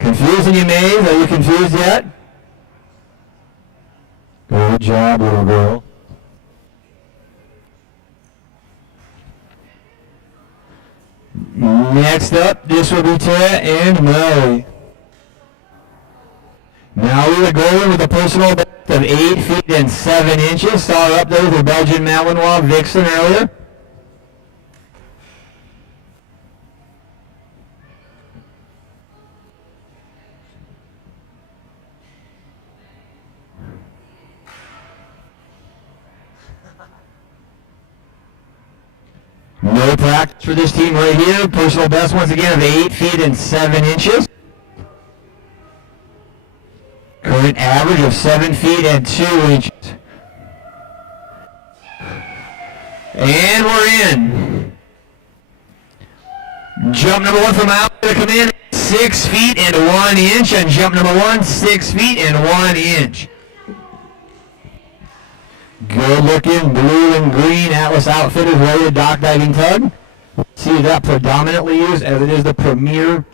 Confusing you, Mays? Are you confused yet? Good job, little girl. Next up, this will be Tara and Molly. Now we are going with a personal best of 8 feet and 7 inches. Saw her up there with her Belgian Malinois Vixen earlier. No practice for this team right here. Personal best once again of 8 feet and 7 inches. Current average of 7 feet and 2 inches. And we're in. Jump number 1 from out to come in. 6 feet and 1 inch. And jump number 1, 6 feet and 1 inch. Good looking blue and green Atlas Outfitters rated dock diving tug. See that predominantly used as it is the premier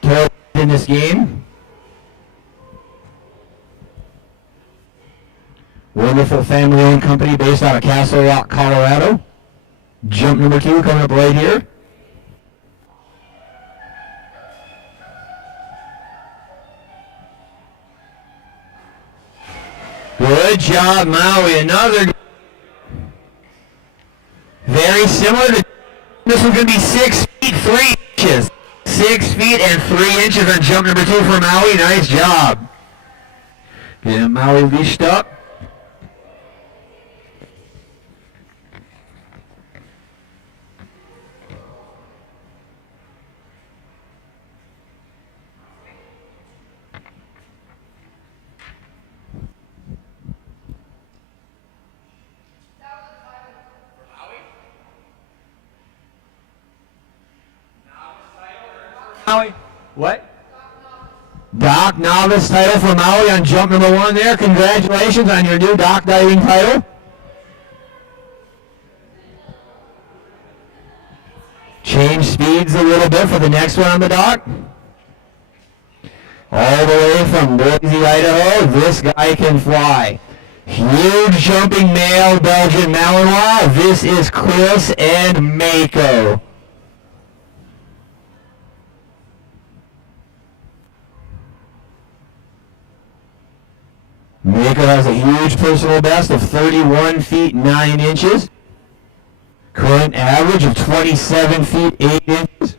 tow in this game. Wonderful family-owned company based out of Castle Rock, Colorado. Jump number 2 coming up right here. Good job, Maui. Another very similar to this one's going to be 6 feet 3 inches. 6 feet and 3 inches on jump number 2 for Maui. Nice job. Get Maui leashed up. Maui? What? Dock novice title for Maui on jump number 1 there. Congratulations on your new dock diving title. Change speeds a little bit for the next one on the dock. All the way from Boise, Idaho, this guy can fly. Huge jumping male Belgian Malinois. This is Chris and Mako. Mako has a huge personal best of 31 feet 9 inches. Current average of 27 feet 8 inches.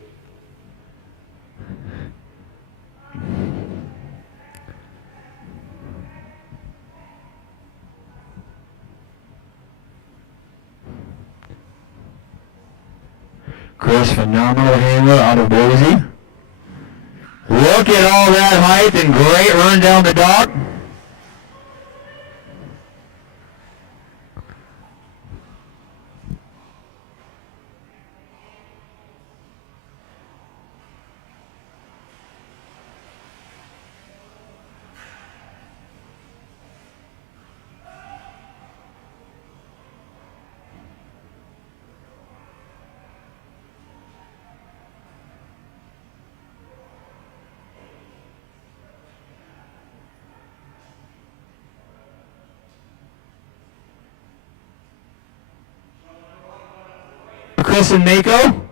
Chris, phenomenal handler out of Boise. Look at all that height and great run down the dock. Chris and Mako.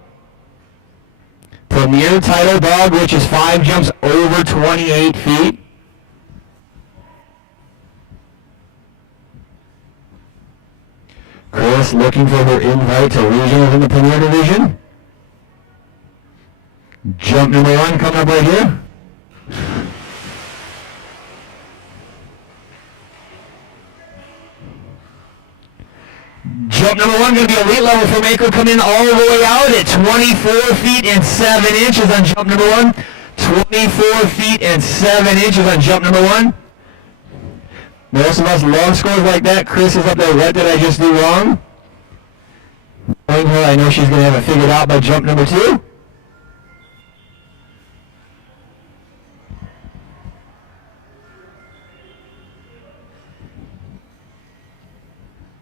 Premier title dog, which is 5 jumps over 28 feet. Chris looking for her invite to regionals in the Premier Division. Jump number 1 coming up right here. Jump number 1 going to be elite level for Mako, coming all the way out at 24 feet and 7 inches on jump number 1. 24 feet and 7 inches on jump number 1. Most of us love scores like that. Chris is up there. What did I just do wrong? Knowing her, I know she's going to have it figured out by jump number 2.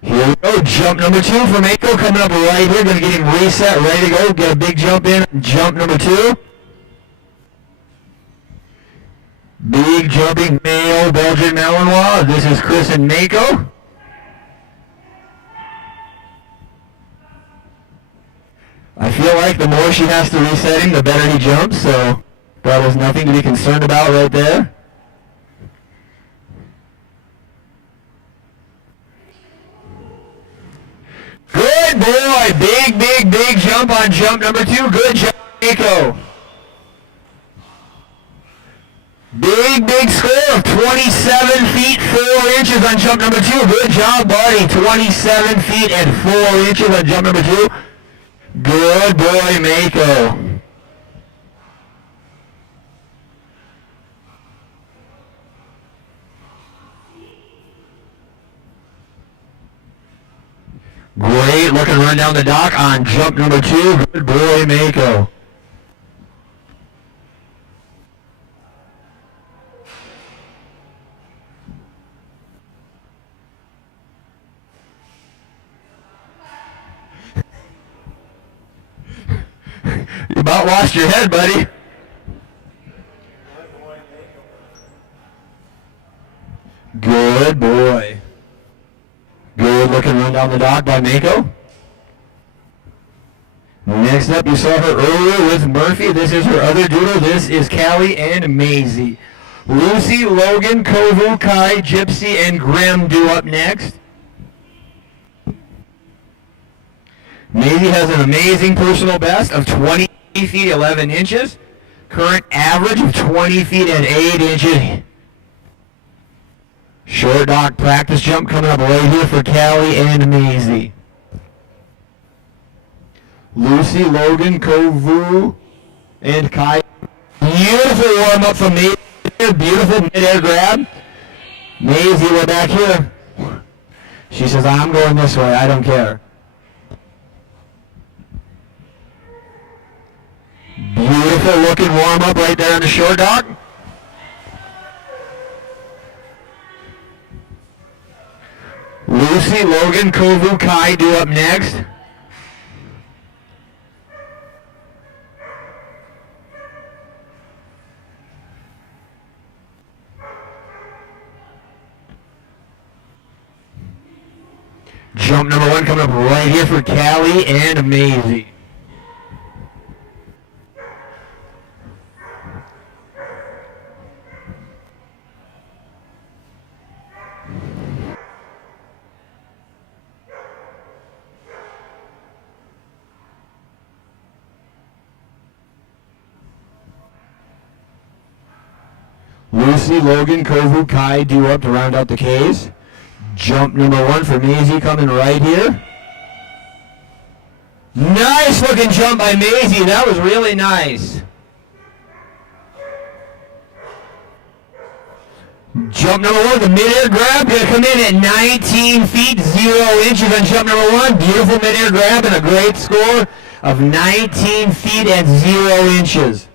Here we go, jump number 2 for Mako coming up right here. Going to get him reset, ready to go. Get a big jump in, jump number 2. Big jumping male Belgian Malinois. This is Chris and Mako. I feel like the more she has to reset him, the better he jumps, so that was nothing to be concerned about right there. Good boy. Big jump on jump number 2. Good job, Mako. Big score of 27 feet 4 inches on jump number 2. Good job, buddy. 27 feet and 4 inches on jump number 2. Good boy, Mako. Great looking run down the dock on jump number 2. Good boy, Mako. You about lost your head, buddy. Good boy. Good looking run down the dock by Mako. Next up, you saw her earlier with Murphy. This is her other doodle. This is Callie and Maisie. Lucy, Logan, Kovu, Kai, Gypsy, and Grim do up next. Maisie has an amazing personal best of 20 feet 11 inches. Current average of 20 feet and 8 inches. Short dock practice jump coming up right here for Callie and Maisie. Lucy, Logan, Kovu, and Kai. Beautiful warm up from Maisie. Beautiful mid-air grab. Maisie, we're back here. She says, I'm going this way. I don't care. Beautiful looking warm up right there on the short dock. Lucy, Logan, Kovu, Kai do up next. Jump number 1 coming up right here for Callie and Maisie. Lucy, Logan, Kovu, Kai do up to round out the Ks. Jump number 1 for Maisie coming right here. Nice looking jump by Maisie. That was really nice. Jump number 1, the mid-air grab, going to come in at 19 feet, 0 inches on jump number 1. Beautiful mid-air grab and a great score of 19 feet and 0 inches.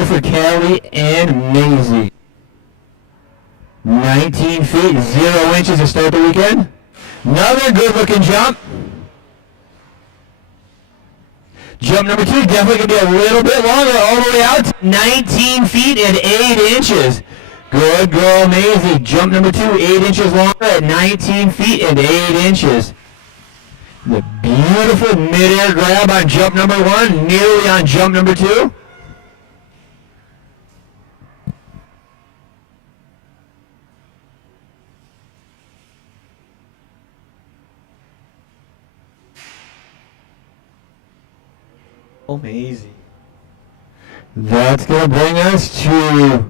For Callie and Maisie. 19 feet, 0 inches to start the weekend. Another good looking jump. Jump number 2, definitely going to be a little bit longer, all the way out to 19 feet and 8 inches. Good girl, Maisie. Jump number 2, 8 inches longer at 19 feet and 8 inches. The beautiful mid-air grab on jump number 1, nearly on jump number 2. Amazing. That's going to bring us to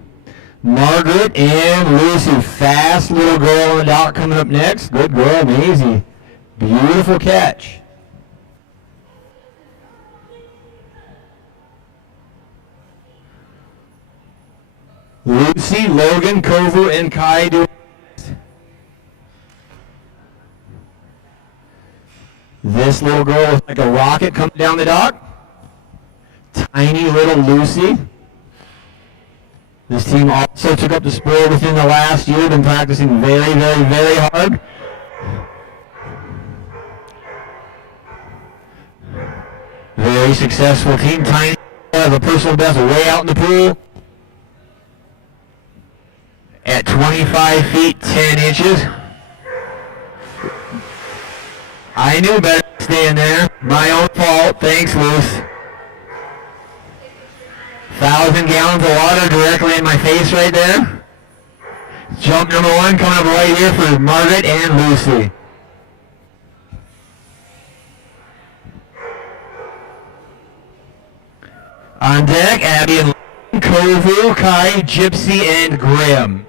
Margaret and Lucy. Fast little girl on the dock coming up next. Good girl, Maisie. Beautiful catch. Lucy, Logan, Kovu, and Kai do. This little girl is like a rocket coming down the dock. Tiny little Lucy. This team also took up the sport within the last year, been practicing very, very, very hard. Very successful team. Tiny has a personal best way out in the pool at 25 feet, 10 inches. I knew better than staying there. My own fault. Thanks, Luce. 1,000 gallons of water directly in my face right there. Jump number 1 coming up right here for Margaret and Lucy. On deck, Abby and Kovu, Kai, Gypsy, and Graham.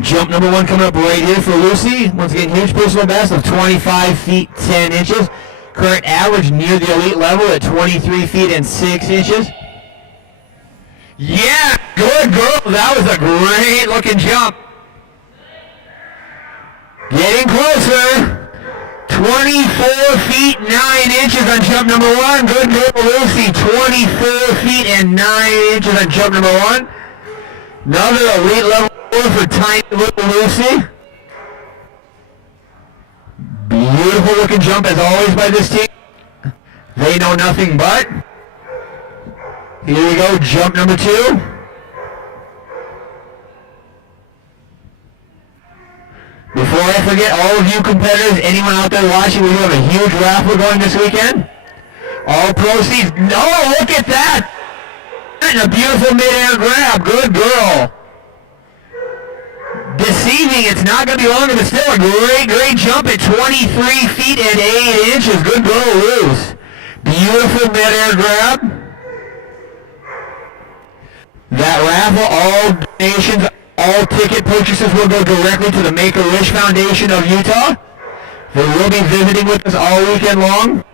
Jump number 1 coming up right here for Lucy. Once again, huge personal best of 25 feet, 10 inches. Current average near the elite level at 23 feet and 6 inches. Yeah, good girl. That was a great looking jump. Getting closer. 24 feet, 9 inches on jump number 1. Good girl, Lucy. 24 feet and 9 inches on jump number 1. Another elite level for tiny little Lucy. Beautiful looking jump as always by this team. They know nothing but. Here we go, jump number 2. Before I forget, all of you competitors, anyone out there watching, we have a huge raffle going this weekend. All proceeds, no, look at that. And a beautiful mid-air grab, good girl. Deceiving, it's not going to be longer, but still a great, great jump at 23 feet and 8 inches. Good girl, Luce. Beautiful mid-air grab. That raffle, all donations, all ticket purchases will go directly to the Make-A-Wish Foundation of Utah. They will be visiting with us all weekend long.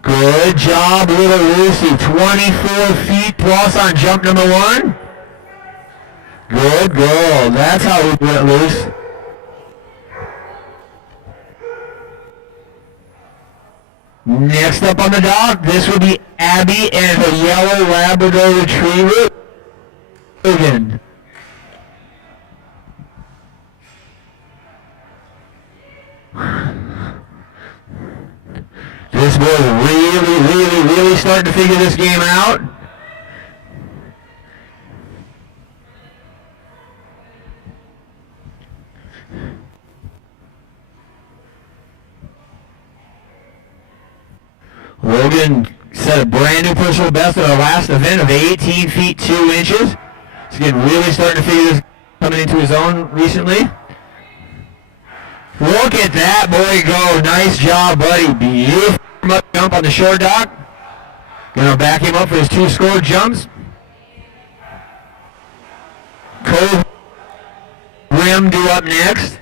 Good job, little Lucy. 24 feet plus on jump number 1. Good girl. That's how we do it, Luce. Next up on the dock, this will be Abby and her yellow Labrador Retriever. Again. This boy really starting to figure this game out. Logan set a brand new personal best at our last event of 18 feet 2 inches. He's getting really starting to figure this, coming into his own recently. Look at that boy go. Nice job, buddy. Beautiful jump on the short dock. Gonna back him up for his 2 scored jumps. Cove Rim due up next.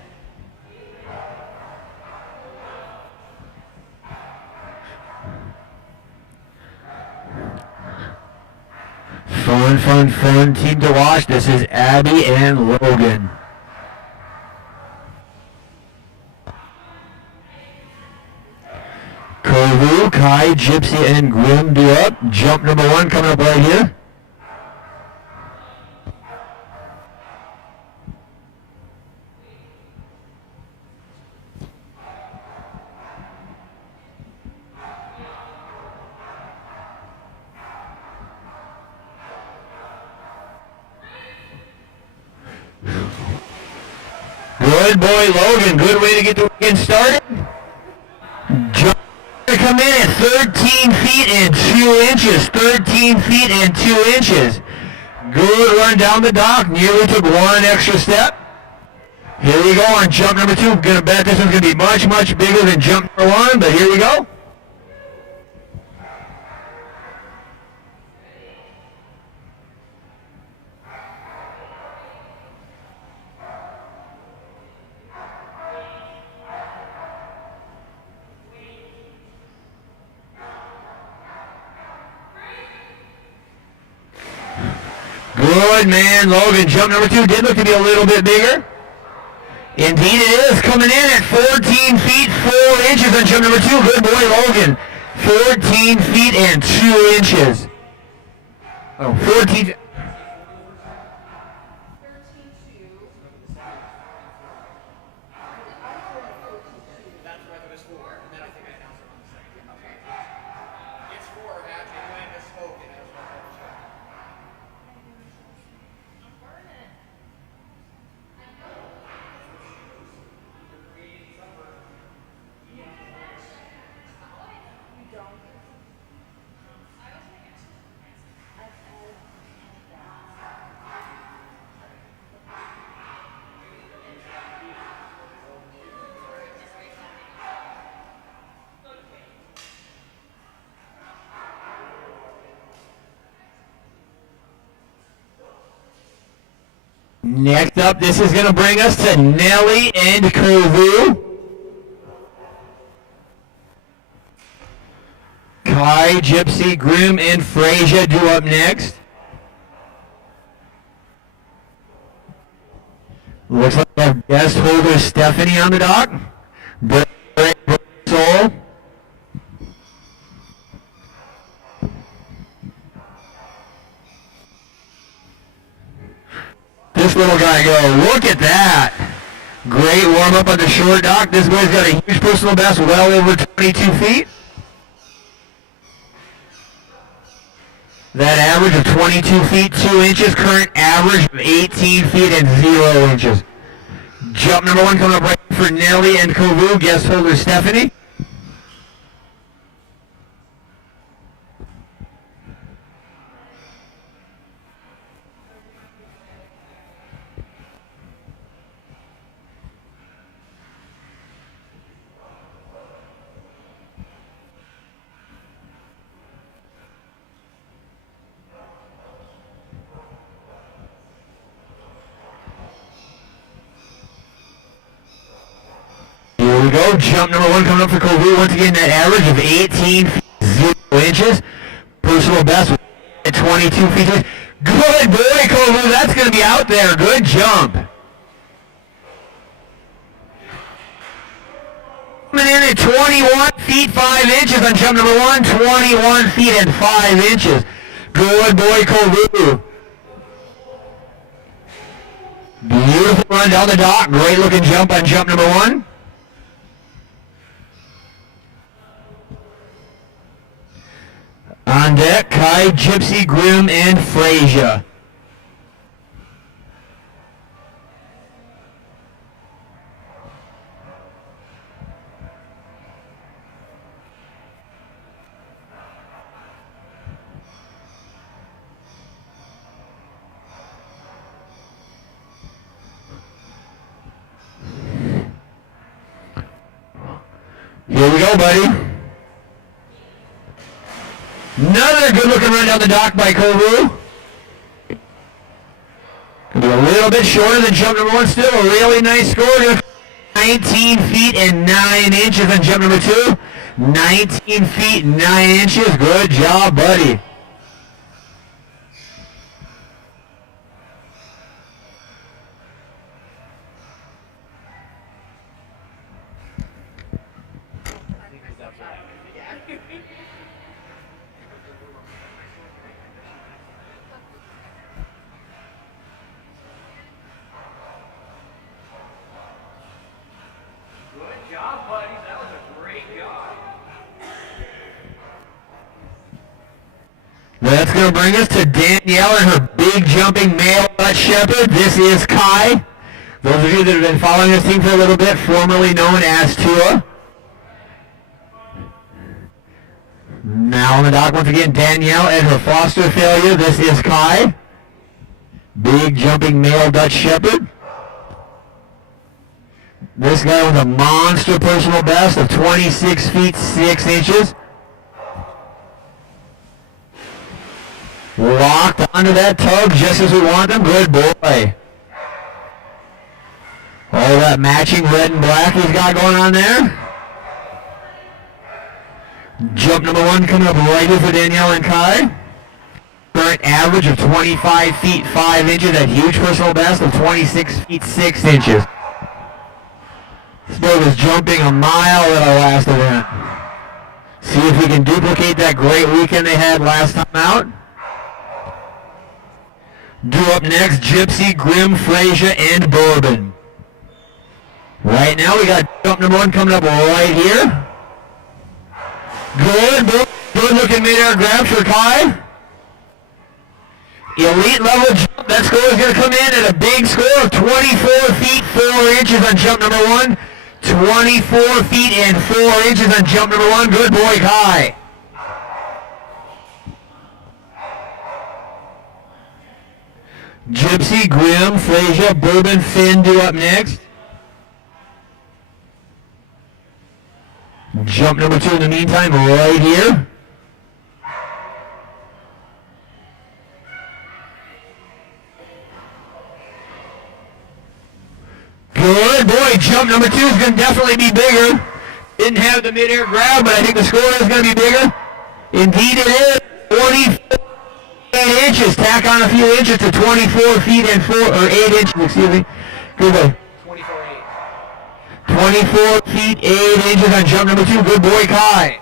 Fun team to watch. This is Abby and Logan. Kovu, Kai, Gypsy, and Grim do up. Jump number 1 coming up right here. Good boy, Logan. Good way to get the weekend started. Jump to come in at 13 feet and 2 inches. 13 feet and 2 inches. Good run down the dock. Nearly took 1 extra step. Here we go on jump number 2. Gonna bet this one's gonna be much bigger than jump number 1, but here we go. Good man, Logan. Jump number 2 did look to be a little bit bigger. Indeed it is. Coming in at 14 feet 4 inches on jump number 2. Good boy, Logan. 14 feet and 2 inches. Oh, 14. Next up, this is going to bring us to Nelly and Kovu. Kai, Gypsy, Grim, and Frasier do up next. Looks like we have guest holder Stephanie on the dock. Soul. This little guy go, look at that. Great warm up on the short dock. This boy's got a huge personal best, well over 22 feet. That average of 22 feet 2 inches, current average of 18 feet and 0 inches. Jump number 1 coming up right for Nelly and Kovu, guest holder Stephanie. we go. Jump number 1 coming up for Kovu. Once again, that average of 18 feet 0 inches. Personal best at 22 feet. Good boy, Kovu. That's going to be out there. Good jump. Coming in at 21 feet 5 inches on jump number 1. 21 feet and 5 inches. Good boy, Kovu. Beautiful run down the dock. Great looking jump on jump number 1. On deck, Kai, Gypsy, Grimm, and Frazier. Here we go, buddy. Another good-looking run down the dock by Kovu. Be a little bit shorter than jump number 1. Still a really nice score. 19 feet and 9 inches on jump number 2. 19 feet 9 inches. Good job, buddy. That's going to bring us to Danielle and her big jumping male Dutch Shepherd. This is Kai. Those of you that have been following this team for a little bit, formerly known as Tua. Now on the dock once again, Danielle and her foster failure. This is Kai. Big jumping male Dutch Shepherd. This guy with a monster personal best of 26 feet 6 inches. Locked onto that tug just as we want them. Good boy. All that matching red and black he's got going on there. Jump number 1 coming up right here for Danielle and Kai. Current average of 25 feet 5 inches. That huge personal best of 26 feet 6 inches. This boy was jumping a mile at our last event. See if we can duplicate that great weekend they had last time out. Due up next, Gypsy, Grimm, Frazier, and Bourbon. Right now we got jump number 1 coming up right here. Good looking mid-air grab for Kai. Elite level jump. That score is going to come in at a big score of 24 feet 4 inches on jump number 1. 24 feet and 4 inches on jump number 1. Good boy, Kai. Gypsy, Grimm, Frazier, Bourbon, Finn due up next. Jump number 2 in the meantime right here. Good boy, jump number 2 is going to definitely be bigger. Didn't have the mid-air grab, but I think the score is going to be bigger. Indeed it is. 24 inches. Tack on a few inches to 24 feet and 8 inches, excuse me. Good boy. 24 feet 8 inches on jump number 2. Good boy, Kai.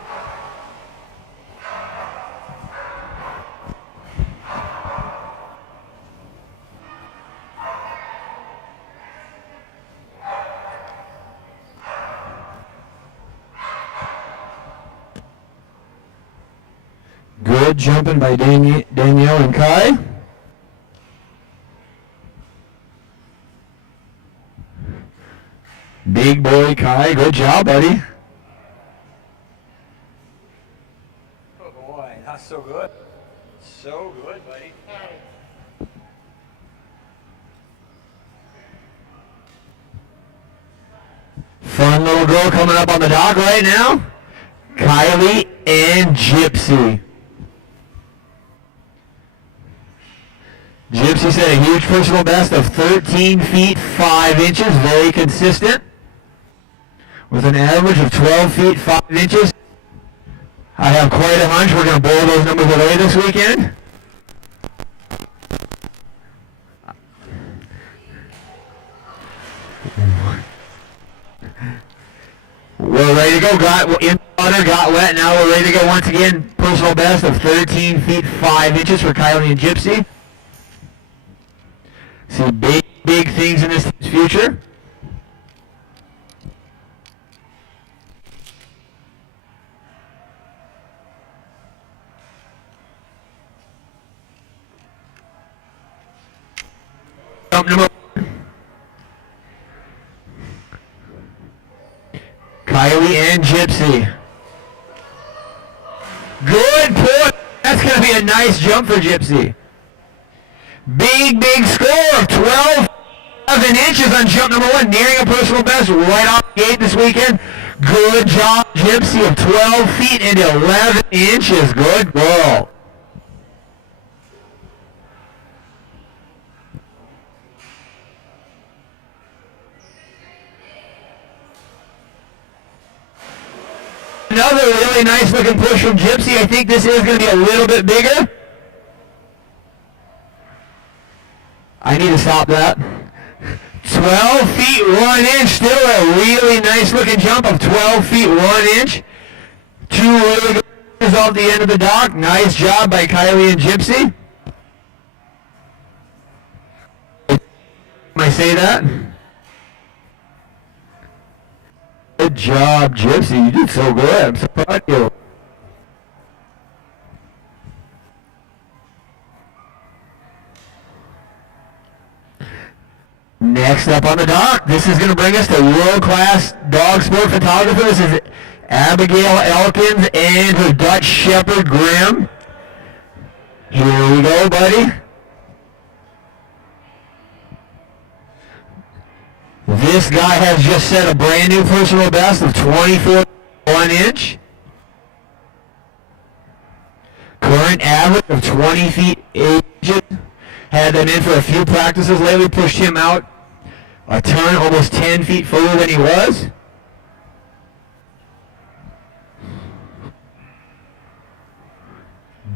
Good jumping by Danielle and Kai. Big boy Kai, good job, buddy. Oh boy, that's so good. So good, buddy. Fun little girl coming up on the dock right now. Kylie and Gypsy. Gypsy set a huge personal best of 13 feet 5 inches, very consistent. with an average of 12 feet 5 inches. I have quite a hunch we're going to blow those numbers away this weekend. We're ready to go. Got in water, got wet. Now we're ready to go once again. Personal best of 13 feet 5 inches for Kylie and Gypsy. See big things in this team's future. Jump number Kylie and Gypsy. Good point. That's going to be a nice jump for Gypsy. Big score of 12 inches on jump number 1. Nearing a personal best right off the gate this weekend. Good job, Gypsy, of 12 feet and 11 inches. Good girl. Another really nice looking push from Gypsy. I think this is going to be a little bit bigger. I need to stop that. 12 feet 1 inch. Still a really nice looking jump of 12 feet 1 inch. Two really good pushes off the end of the dock. Nice job by Kylie and Gypsy. Can I say that? Good job, Gypsy. You did so good. I'm so proud of you. Next up on the dock, this is going to bring us to world-class dog sport photographer. This is Abigail Elkins and her Dutch Shepherd, Grim. Here we go, buddy. This guy has just set a brand new personal best of 24 1 inch. Current average of 20 feet 8 inches. Had them in for a few practices lately, pushed him out a ton, almost 10 feet further than he was.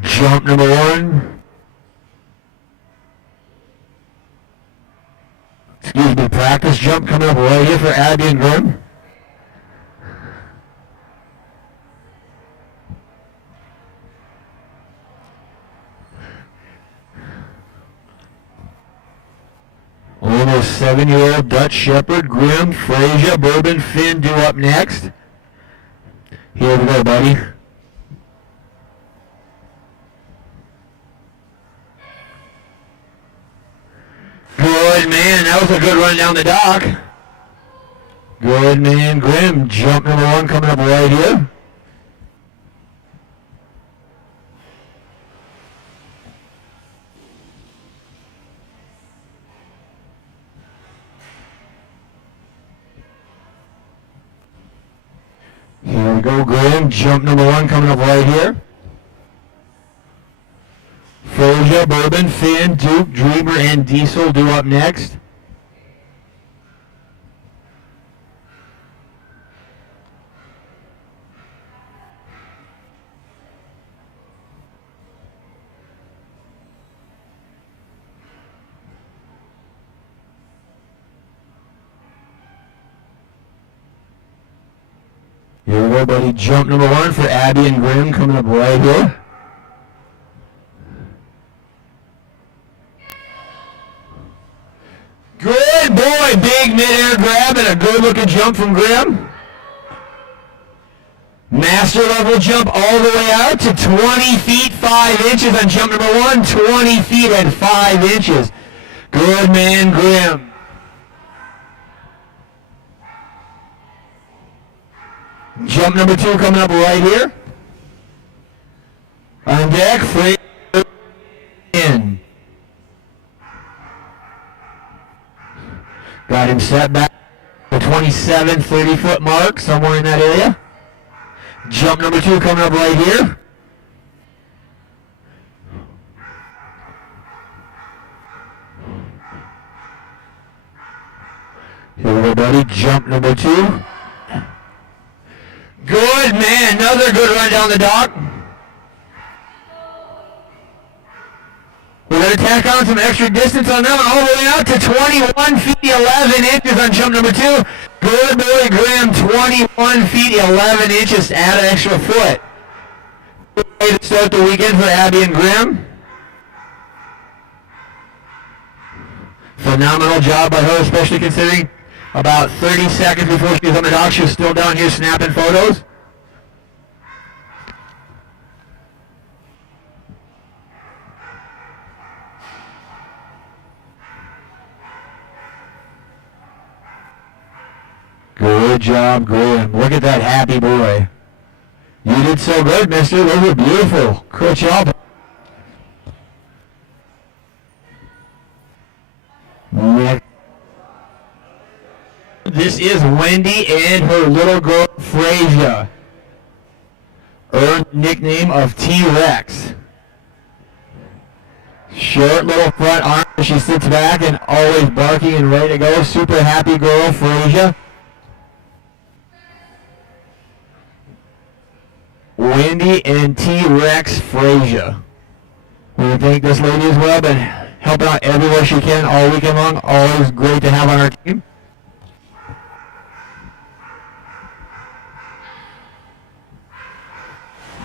Jump number 1. Excuse me, practice jump coming up right here for Abby and Grim. Almost 7-year-old Dutch Shepherd, Grim, Frasier, Bourbon, Finn due up next. Here we go, buddy. Good man, that was a good run down the dock. Good man, Grim. Jump number 1 coming up right here. Here we go, Grim. Jump number 1 coming up right here. Frasier, Bourbon, Finn, Duke, Dreamer, and Diesel due up next. Here we go, buddy. Jump number 1 for Abby and Grim coming up right here. Good boy, big mid-air grab and a good-looking jump from Grim. Master level jump all the way out to 20 feet 5 inches on jump number 1. 20 feet and 5 inches. Good man, Grim. Jump number 2 coming up right here. On deck, free in. Got him set back the 27, 30-foot mark, somewhere in that area. Jump number 2 coming up right here. Here we go, buddy. Jump number 2. And another good run down the dock. We're going to tack on some extra distance on that one, all the way out to 21 feet 11 inches on jump number 2. Good boy, Graham, 21 feet 11 inches to add an extra foot. Good way to start the weekend for Abby and Graham. Phenomenal job by her, especially considering about 30 seconds before she was on the dock, she was still down here snapping photos. Good job, Graham. Look at that happy boy. You did so good, mister. Those were beautiful. Good job. Next. This is Wendy and her little girl, Frasier. Earned the nickname of T-Rex. Short little front arm as she sits back and always barking and ready to go. Super happy girl, Frasier. Wendy and T-Rex Frasier. We want to thank this lady as well, but helping out everywhere she can all weekend long. Always great to have on our team.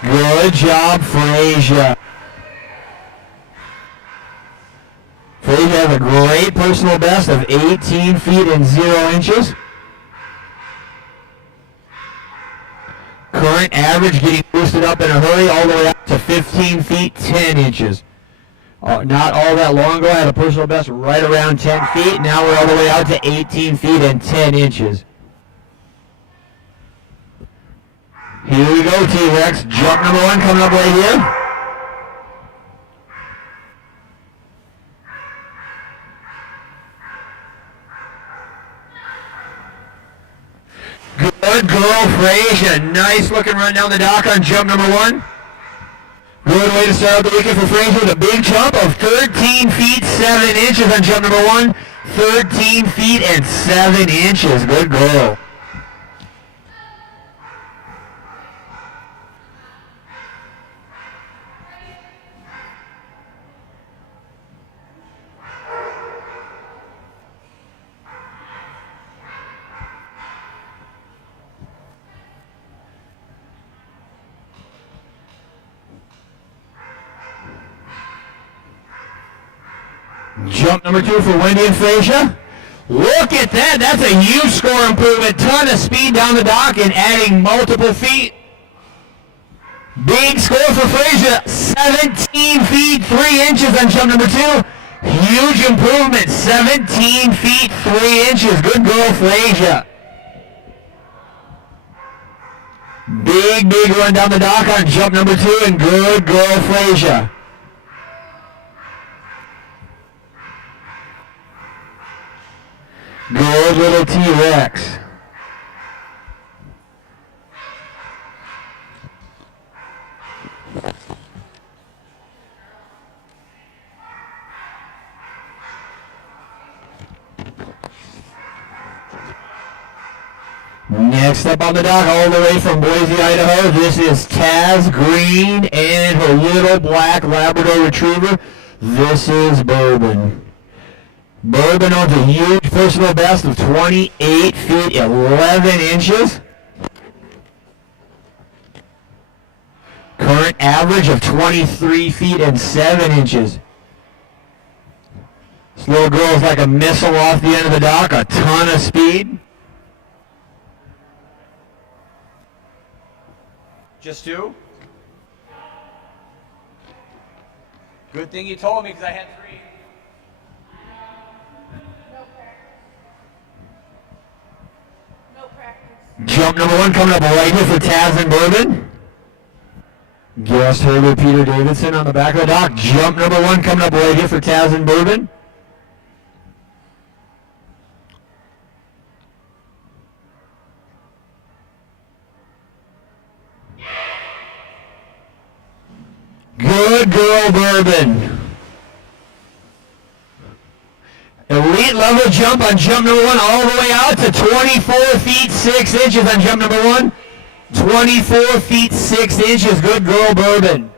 Good job, Frasier. Frasier has a great personal best of 18 feet and 0 inches. Current average getting boosted up in a hurry all the way up to 15 feet 10 inches. Not all that long ago, I had a personal best right around 10 feet. Now we're all the way out to 18 feet and 10 inches. Here we go, T-Rex. Jump number 1 coming up right here. Good girl, Frasier. Nice looking run down the dock on jump number 1. Good way to start out the weekend for Frasier with a big jump of 13 feet 7 inches on jump number 1. 13 feet and 7 inches. Good girl. Jump number 2 for Wendy and Frasier. Look at that. That's a huge score improvement. Ton of speed down the dock and adding multiple feet. Big score for Frasier. 17 feet 3 inches on jump number 2. Huge improvement. 17 feet 3 inches. Good girl, Frasier. Big run down the dock on jump number 2 and good girl, Frasier. Good little T-Rex. Next up on the dock, all the way from Boise, Idaho, this is Taz Green and her little black Labrador Retriever. This is Bourbon. Bourbon owns a huge personal best of 28 feet 11 inches. Current average of 23 feet and 7 inches. This little girl is like a missile off the end of the dock, a ton of speed. Just 2? Good thing you told me because I had 3. Jump number 1 coming up right here for Taz and Bourbon. Guest Herbert Peter Davidson on the back of the dock. Jump number 1 coming up right here for Taz and Bourbon. Good girl, Bourbon. Elite level jump on jump number 1 all the way out to 24 feet 6 inches on jump number 1. 24 feet 6 inches. Good girl, Bourbon.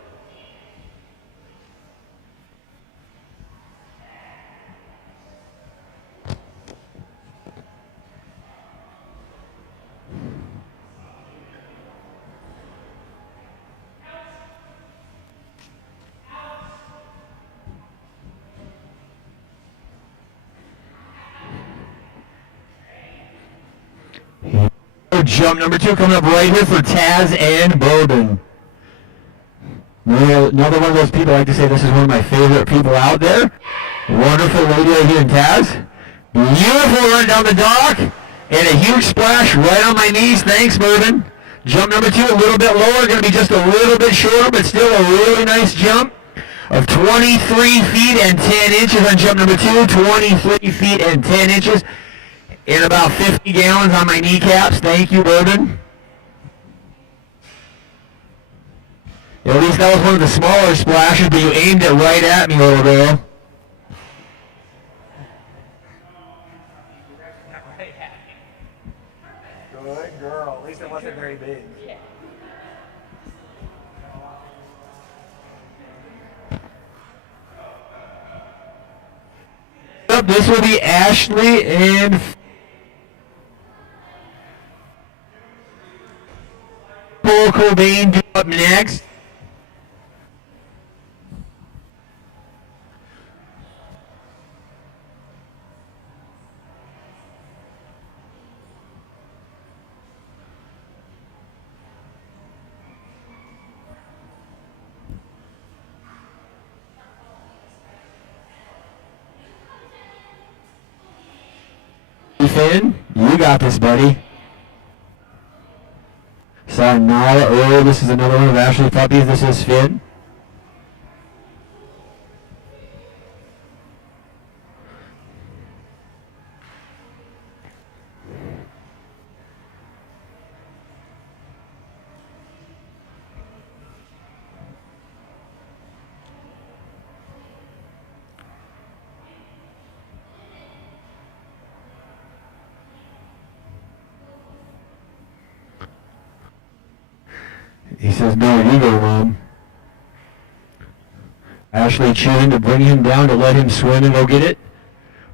Jump number 2 coming up right here for Taz and Bourbon. Another one of those people I like to say this is one of my favorite people out there. Wonderful lady right here in Taz. Beautiful run down the dock. And a huge splash right on my knees. Thanks, Bourbon. Jump number 2 a little bit lower. Going to be just a little bit shorter, but still a really nice jump of 23 feet and 10 inches on jump number 2. 23 feet and 10 inches. And about 50 gallons on my kneecaps. Thank you, Bourbon. At least that was one of the smaller splashes, but you aimed it right at me, little girl. Good girl. At least it wasn't very big. This will be Ashley and Cole Cobain up next. Finn, you got this, buddy. Sayonara. Oh, this is another one of Ashley's puppies. This is Finn. He says, no, you go, Mom. Ashley choosing to bring him down to let him swim and go get it.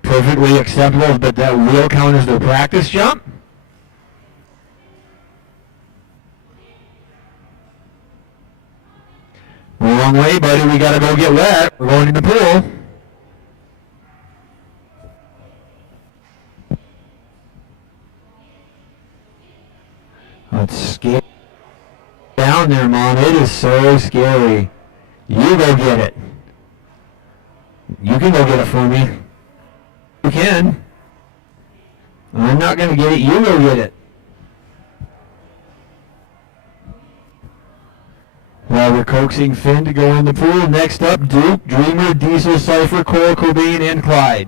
Perfectly acceptable, but that will count as their practice jump. Wrong way, buddy. We got to go get wet. We're going in the pool. Let's skate. Down there, Mom. It is so scary. You go get it. You can go get it for me. You can. I'm not going to get it. You go get it. While we're coaxing Finn to go in the pool, next up, Duke, Dreamer, Diesel, Cypher, Cole, Cobain, and Clyde.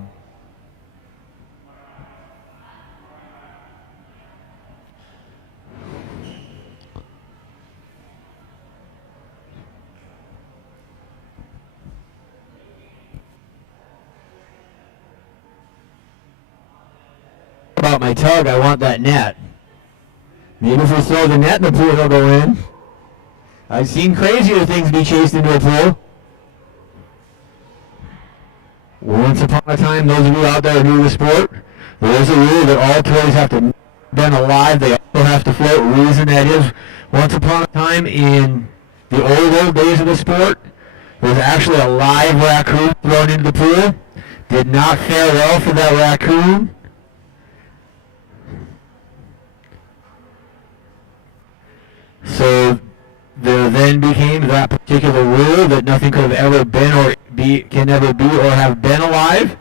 About my tug, I want that net. Maybe if we throw the net in the pool, it'll go in. I've seen crazier things be chased into a pool. Once upon a time, those of you out there who do the sport, there is a rule that all toys have to be been alive. They also have to float. The reason that is, once upon a time in the old days of the sport, there was actually a live raccoon thrown into the pool. Did not fare well for that raccoon. So there then became that particular rule that nothing could have ever been or can ever be or have been alive.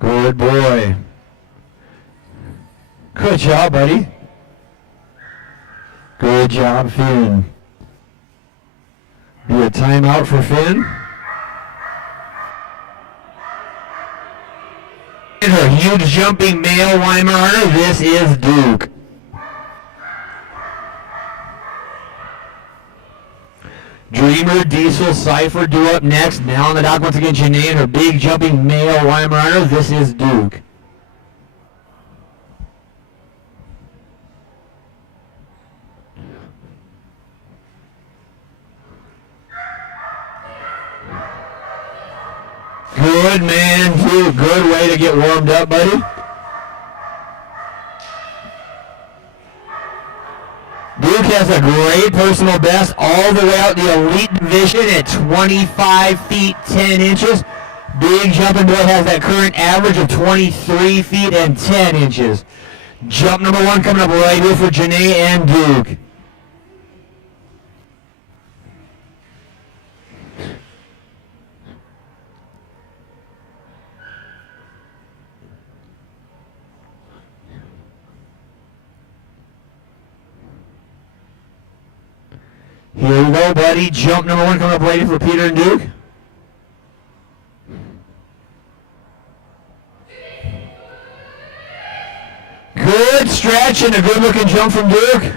Good boy. Good job, buddy. Good job, Finn. Be a timeout for Finn. And her huge jumping male Weimaraner, this is Duke. Dreamer, Diesel, Cypher do up next. Now on the dock once again, Janae and her big jumping male Weimaraner, this is Duke. Good man, Duke. Good way to get warmed up, buddy. Duke has a great personal best all the way out the elite division at 25 feet 10 inches. Big jumping boy has that current average of 23 feet and 10 inches. Jump number 1 coming up right here for Janae and Duke. Here we go, buddy. Jump number 1 coming up right here for Peter and Duke. Good stretch and a good looking jump from Duke.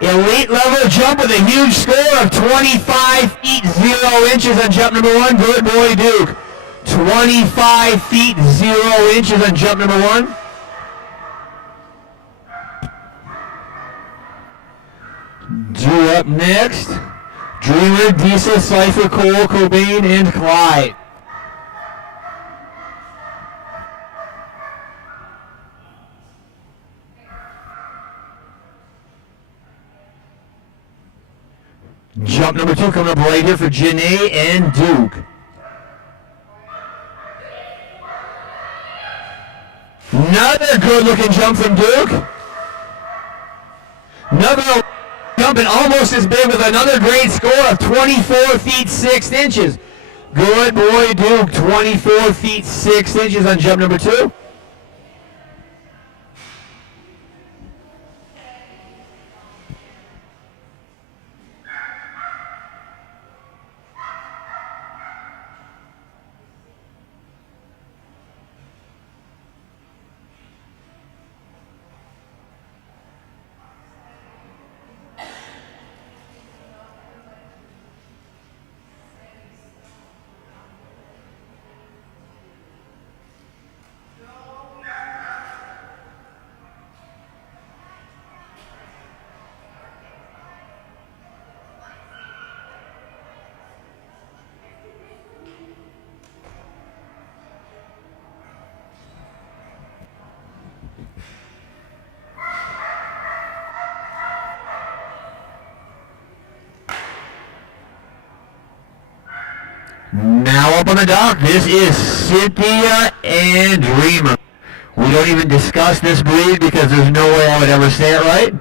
Elite level jump with a huge score of 25 feet 0 inches on jump number 1. Good boy, Duke. 25 feet 0 inches on jump number 1. Do up next, Dreamer, Diesel, Cypher, Cole, Cobain, and Clyde. Jump number 2 coming up right here for Janae and Duke. Another good looking jump from Duke. Another jumping almost as big with another great score of 24 feet 6 inches. Good boy, Duke. 24 feet 6 inches on jump number 2. Now up on the dock, this is Cynthia and Dreamer. We don't even discuss this breed because there's no way I would ever say it right.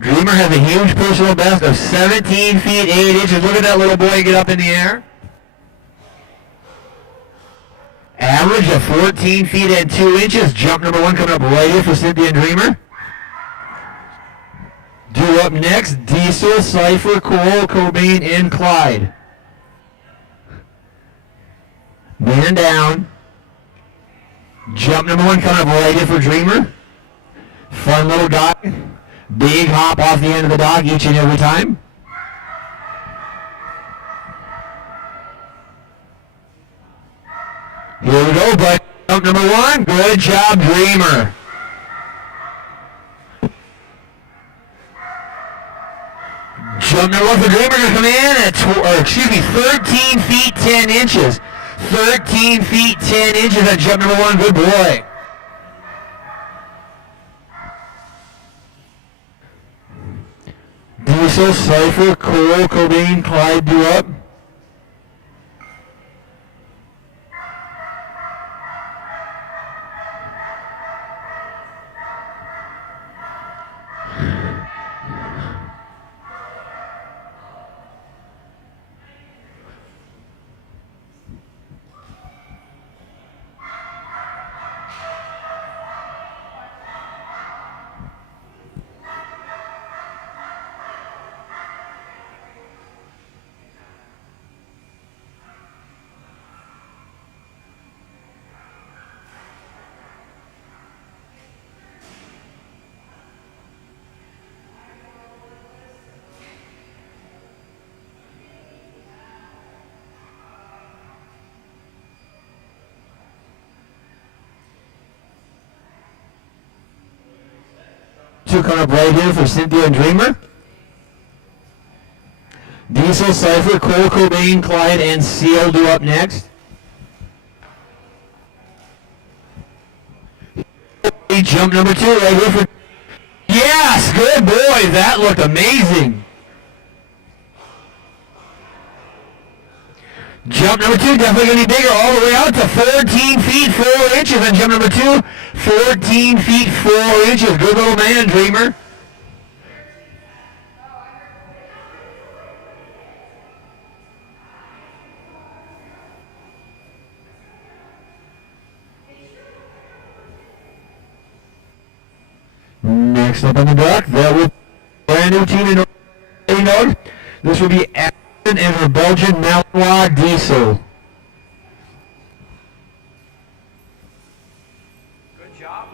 Dreamer has a huge personal best of 17 feet 8 inches. Look at that little boy get up in the air. Average of 14 feet and 2 inches. Jump number 1 coming up right here for Cynthia and Dreamer. Do up next, Diesel, Cypher, Cole, Cobain, and Clyde. Man down. Jump number 1 coming up right here for Dreamer. Fun little dock. Big hop off the end of the dock each and every time. Here we go, bud. Jump number 1. Good job, Dreamer. Jump number 1 for Dreamer to come in at 13 feet 10 inches. 13 feet 10 inches on jump number 1. Good boy. Diesel, Cypher, Cole, Cobain, Clyde do up. 2 coming up right here for Cynthia and Dreamer. Diesel, Cypher, Cole, Cobain, Clyde, and Seal do up next. Jump number 2 right here for... Yes! Good boy! That looked amazing. Jump number 2 definitely going to be bigger, all the way out to 14 feet 4 inches on jump number 2. 14 feet 4 inches. Good little man, Dreamer. Next up on the dock, that will be a brand new team in North. This will be Ashton and her Belgian Malinois Diesel. Good job.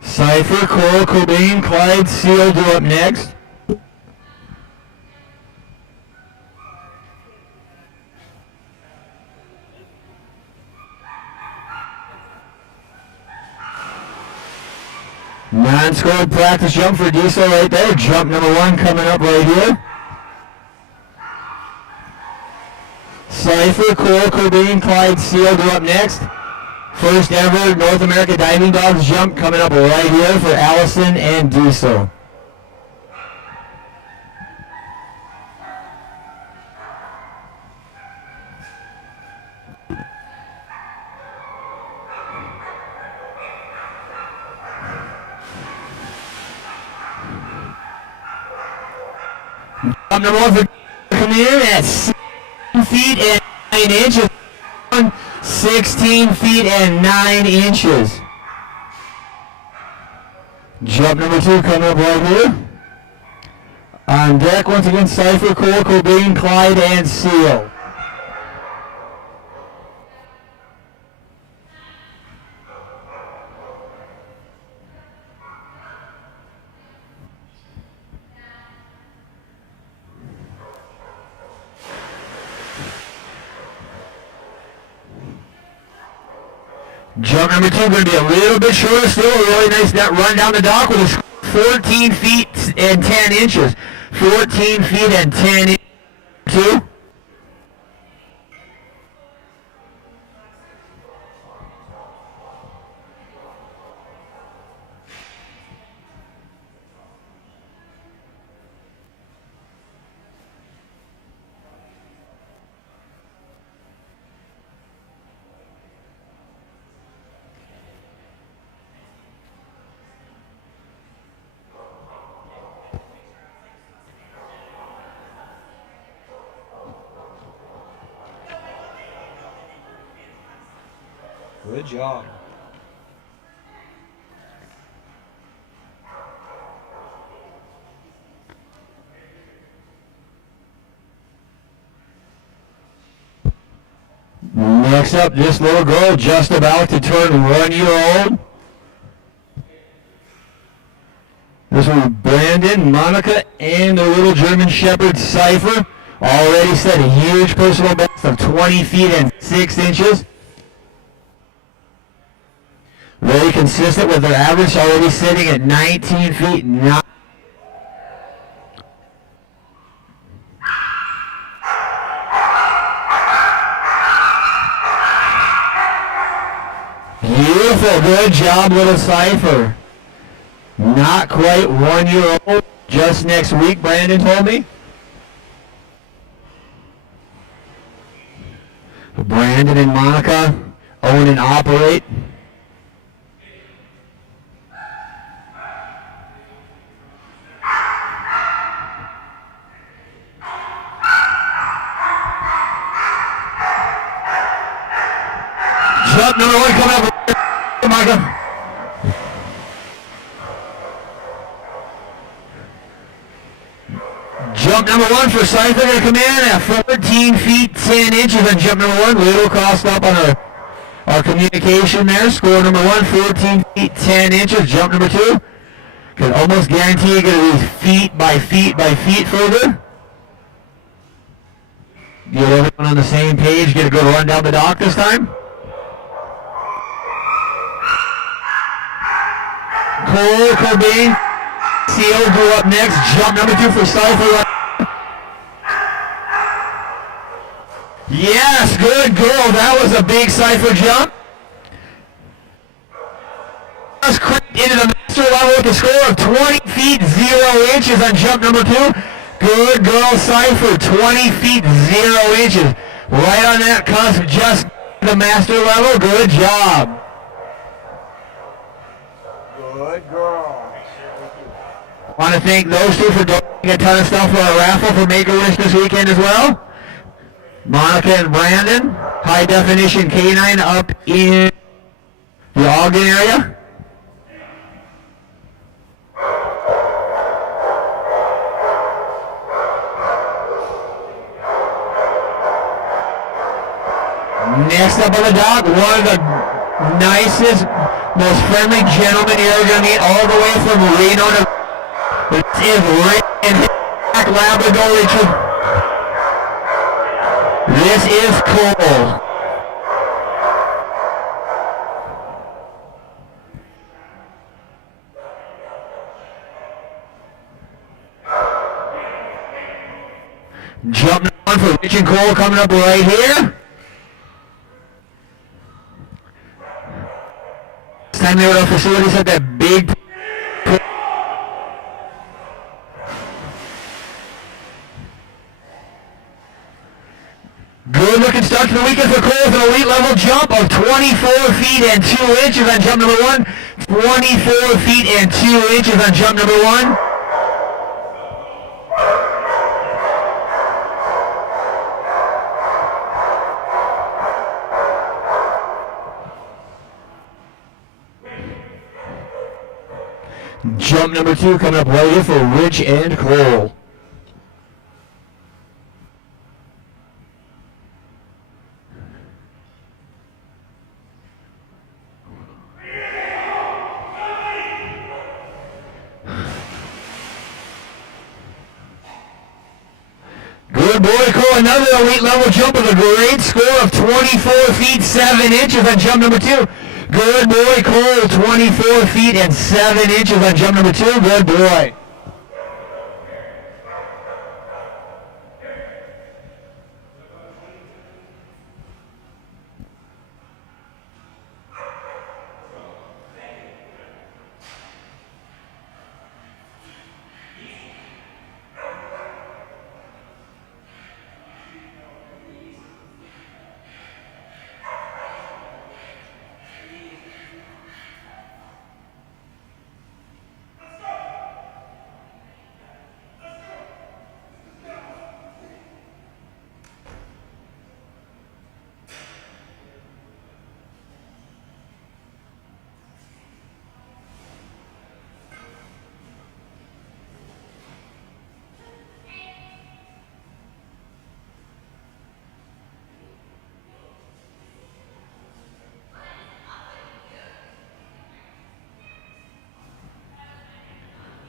Cypher, Cole, Cobain, Clyde, Seal do up next. Non-scored practice jump for Diesel right there. Jump number 1 coming up right here. Cypher, Cole, Cobain, Clyde, Seal do up next. First ever North America Diving Dogs jump coming up right here for Allison and Diesel. Jump number 1 for coming in at 16 feet and 9 inches. 16 feet and 9 inches. Jump number 2 coming up right here. On deck once again, Cypher, Cole, Cobain, Clyde, and Seal. Jump number 2 going to be a little bit shorter still. A really nice net run down the dock with a 14 feet and 10 inches. 14 feet and 10 inches. 2. Good job. Next up, this little girl just about to turn 1 year old. This one, Brandon, Monica, and the little German Shepherd Cypher. Already set a huge personal best of 20 feet and 6 inches. Very consistent with their average, already sitting at 19 feet 9. Beautiful, good job, little Cypher. Not quite 1 year old, just next week, Brandon told me. Brandon and Monica own and operate. Jump number 1 coming up. Michael. Jump number 1 for Cypher to come in at 14 feet 10 inches on jump number 1. Little cost up on our communication there. Score number 1, 14 feet 10 inches. Jump number 2. Can almost guarantee you're going to lose feet by feet by feet further. Get everyone on the same page. Get a good run down the dock this time. Cole Cobain. Seal go up next. Jump number 2 for Cypher. Yes, good girl. That was a big Cypher jump. Just cranked into the master level with a score of 20 feet 0 inches on jump number 2. Good girl, Cypher. 20 feet 0 inches. Right on that cusp, just the master level. Good job. Good girl. Want to thank those two for donating a ton of stuff for our raffle for Make-A-Wish this weekend as well. Monica and Brandon, high definition canine up in the Ogden area. Next up on the dock, one of the nicest, most friendly gentlemen you're going to meet, all the way from Reno to... This is Rick Black Labrador Retriever. This is Cole. Jump on for Rich and Cole coming up right here. This time they were at facilities at that big... Good looking start to the weekend for Cole with an elite level jump of 24 feet and 2 inches on jump number 1. 24 feet and 2 inches on jump number 1. Jump number 2 coming up right here for Rich and Cole. Good boy, Cole. Another elite level jump with a great score of 24 feet 7 inches on jump number 2. Good boy, Cole. 24 feet and 7 inches on jump number 2. Good boy.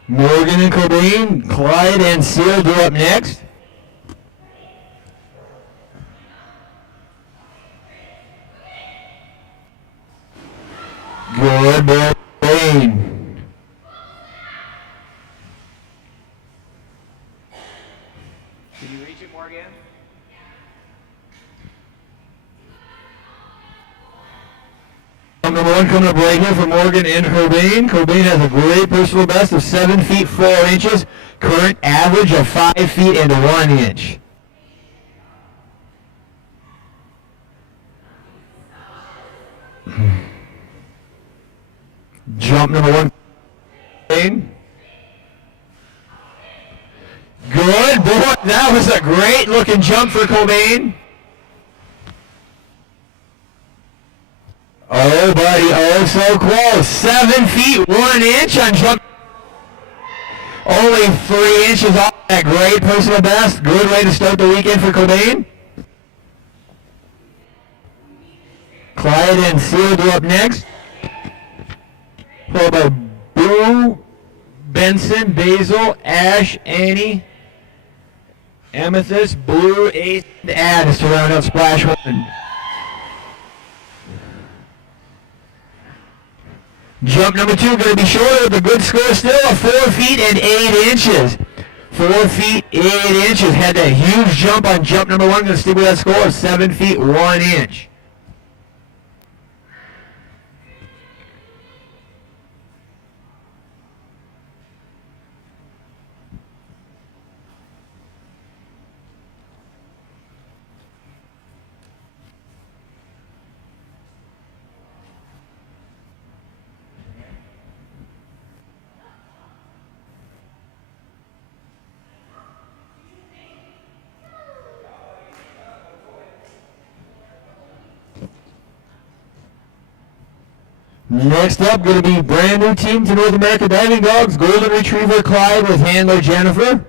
Morgan and Cobain, Clyde and Seal go up next. Good boy, Cobain. Can you reach it, Morgan? Number 1 coming up right here for Morgan and Cobain. Cobain has a great personal best of 7 feet 4 inches. Current average of 5 feet and 1 inch. Jump number 1. Cobain. Good boy. That was a great looking jump for Cobain. so close. 7 feet 1 inch on jump. Only 3 inches off that great personal best. Good way to start the weekend for Cobain. Clyde and Seal go up next. Followed by Boo, Benson, Basil, Ash, Annie, Amethyst, Blue, Ace, and Addis to round out Splash 1. Jump number 2 going to be shorter with a good score still of 4 feet and 8 inches. 4 feet 8 inches. Had that huge jump on jump number 1. Going to stick with that score of 7 feet 1 inch. Next up, going to be brand new team to North America Diving Dogs, Golden Retriever Clyde with handler Jennifer.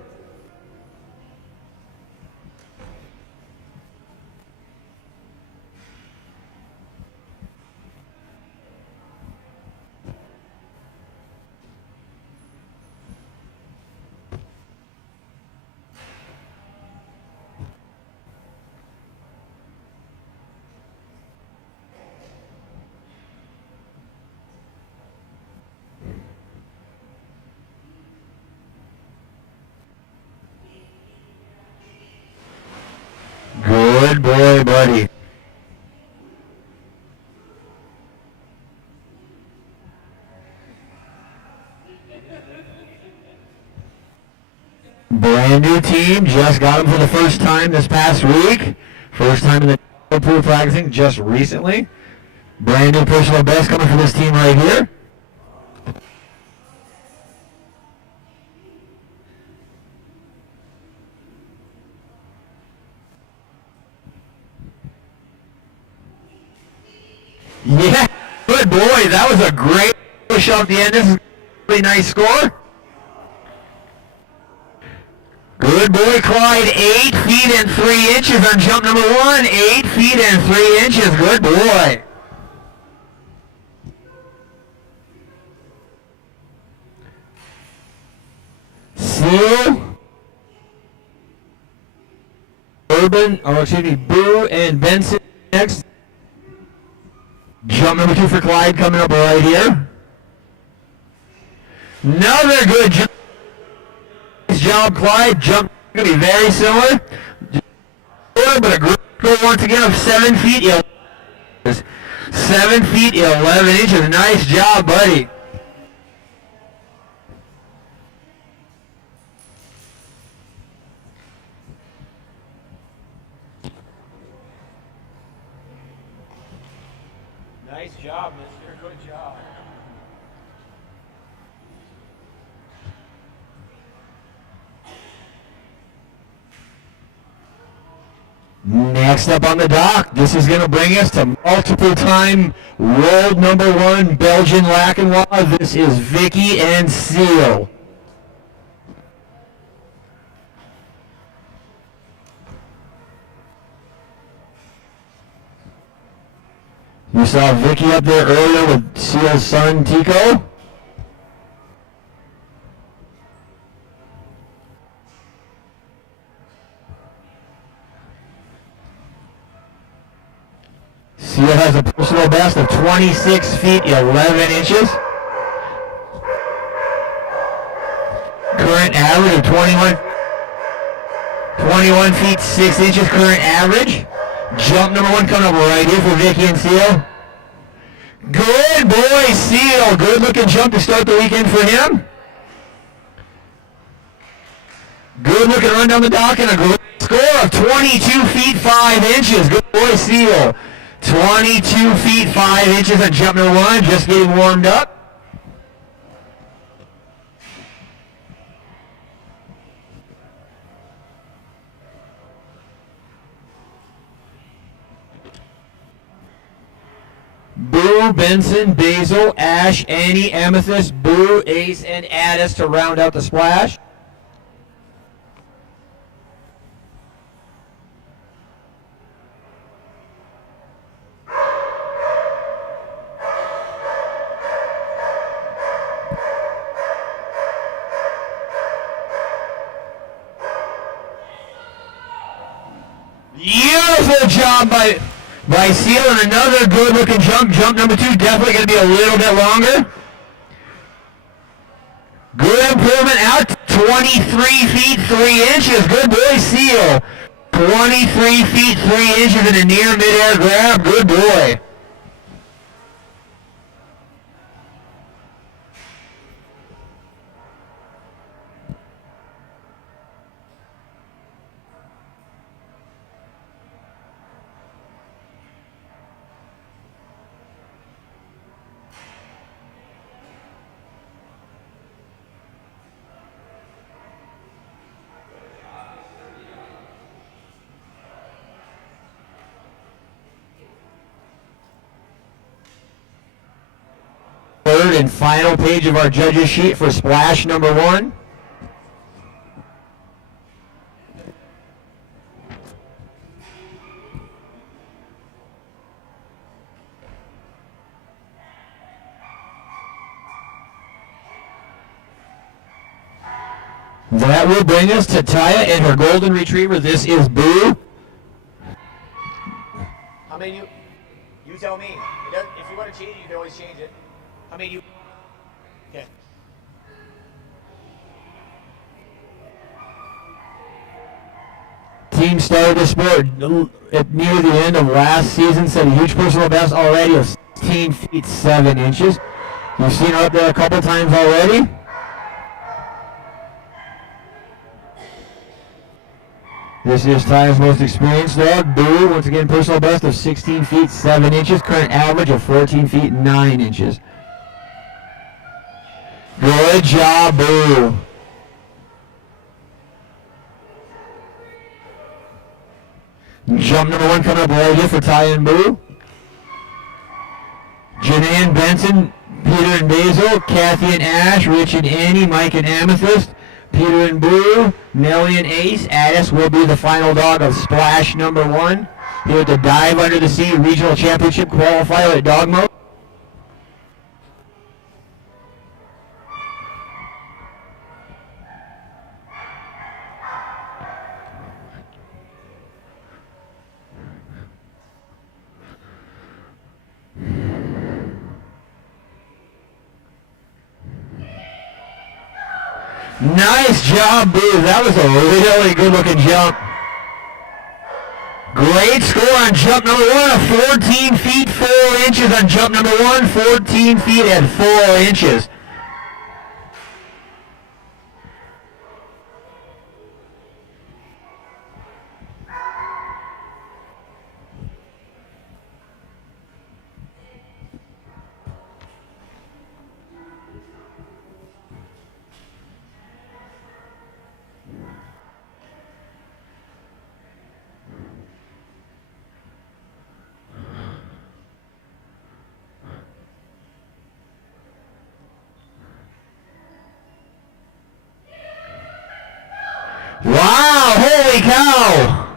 Good boy, buddy. Brand new team, just got them for the first time this past week. First time in the pool practicing just recently. Brand new personal best coming for this team right here. Yeah, good boy. That was a great push off the end. This is a really nice score. Good boy, Clyde. 8 feet and 3 inches on jump number 1. 8 feet and 3 inches. Good boy. Seal, Boo and Benson next. Jump number 2 for Clyde coming up right here. Another good jump. Nice job, Clyde. Jump going to be very similar. But a great score once again of 7 feet 11 inches. 7 feet 11 inches. Nice job, buddy. Nice job, mister. Good job. Next up on the dock, this is going to bring us to multiple-time world number 1 Belgian Lachenwa. This is Vicky and Seal. You saw Vicky up there earlier with Seal's son, Tico. Seal has a personal best of 26 feet 11 inches. Current average of 21 feet 6 inches current average. Jump number 1 coming up right here for Vicky and Seal. Good boy, Seal. Good looking jump to start the weekend for him. Good looking run down the dock and a great score of 22 feet 5 inches. Good boy, Seal. 22 feet 5 inches on jump number 1, just getting warmed up. Boo Boo, Benson, Basil, Ash, Annie, Amethyst, Boo, Ace, and Addis to round out the splash. Beautiful job by Seal, and another good-looking jump. Jump number 2, definitely going to be a little bit longer. Good improvement out to 23 feet 3 inches. Good boy, Seal. 23 feet 3 inches in a near mid-air grab. Good boy. Third and final page of our judges sheet for splash number 1. That will bring us to Taya and her golden retriever. This is Boo. How many you tell me. If you want to change it, you can always change it. How many okay. Team started the sport at near the end of last season, set a huge personal best already of 16 feet 7 inches. You've seen her up there a couple times already. This is Taya's most experienced dog, Boo. Once again, personal best of 16 feet 7 inches, current average of 14 feet 9 inches. Good job, Boo. Jump number 1 coming up right here for Ty and Boo. Janae and Benson, Peter and Basil, Kathy and Ash, Rich and Annie, Mike and Amethyst, Peter and Boo, Nellie and Ace. Addis will be the final dog of splash number 1 here at the Dive Under the Sea Regional Championship Qualifier at Dogmode. Nice job, Boo. That was a really good-looking jump. Great score on jump number 1, 14 feet 4 inches on jump number 1, 14 feet and 4 inches. Wow, holy cow.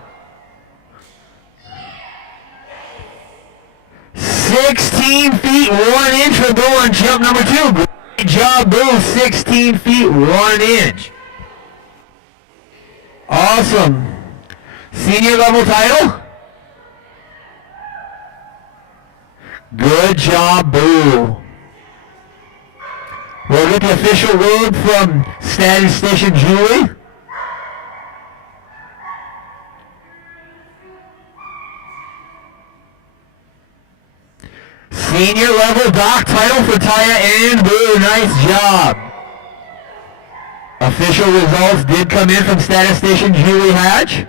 16 feet 1 inch for Boo on jump number 2. Great job, Boo. 16 feet 1 inch. Awesome. Senior level title. Good job, Boo. We'll get the official word from Statistician Julie. Senior level doc title for Taya and Boo. Nice job. Official results did come in from statistician Julie Hatch.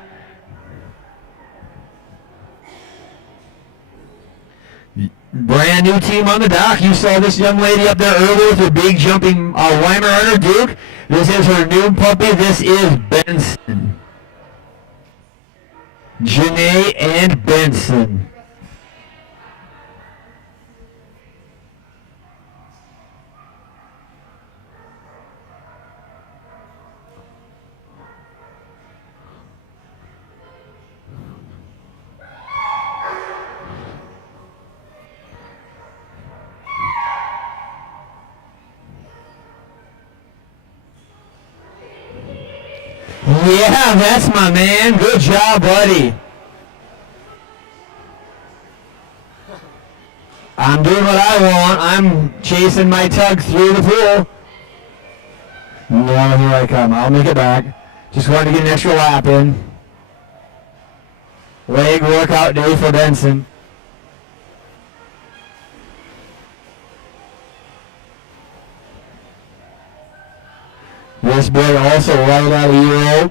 Brand new team on the dock. You saw this young lady up there earlier with her big jumping Weimaraner Duke. This is her new puppy. This is Benson. Janae and Benson. Yeah, that's my man. Good job, buddy. I'm doing what I want. I'm chasing my tug through the pool. No, here I come. I'll make it back. Just wanted to get an extra lap in. Leg workout day for Benson. This boy also right out of year old.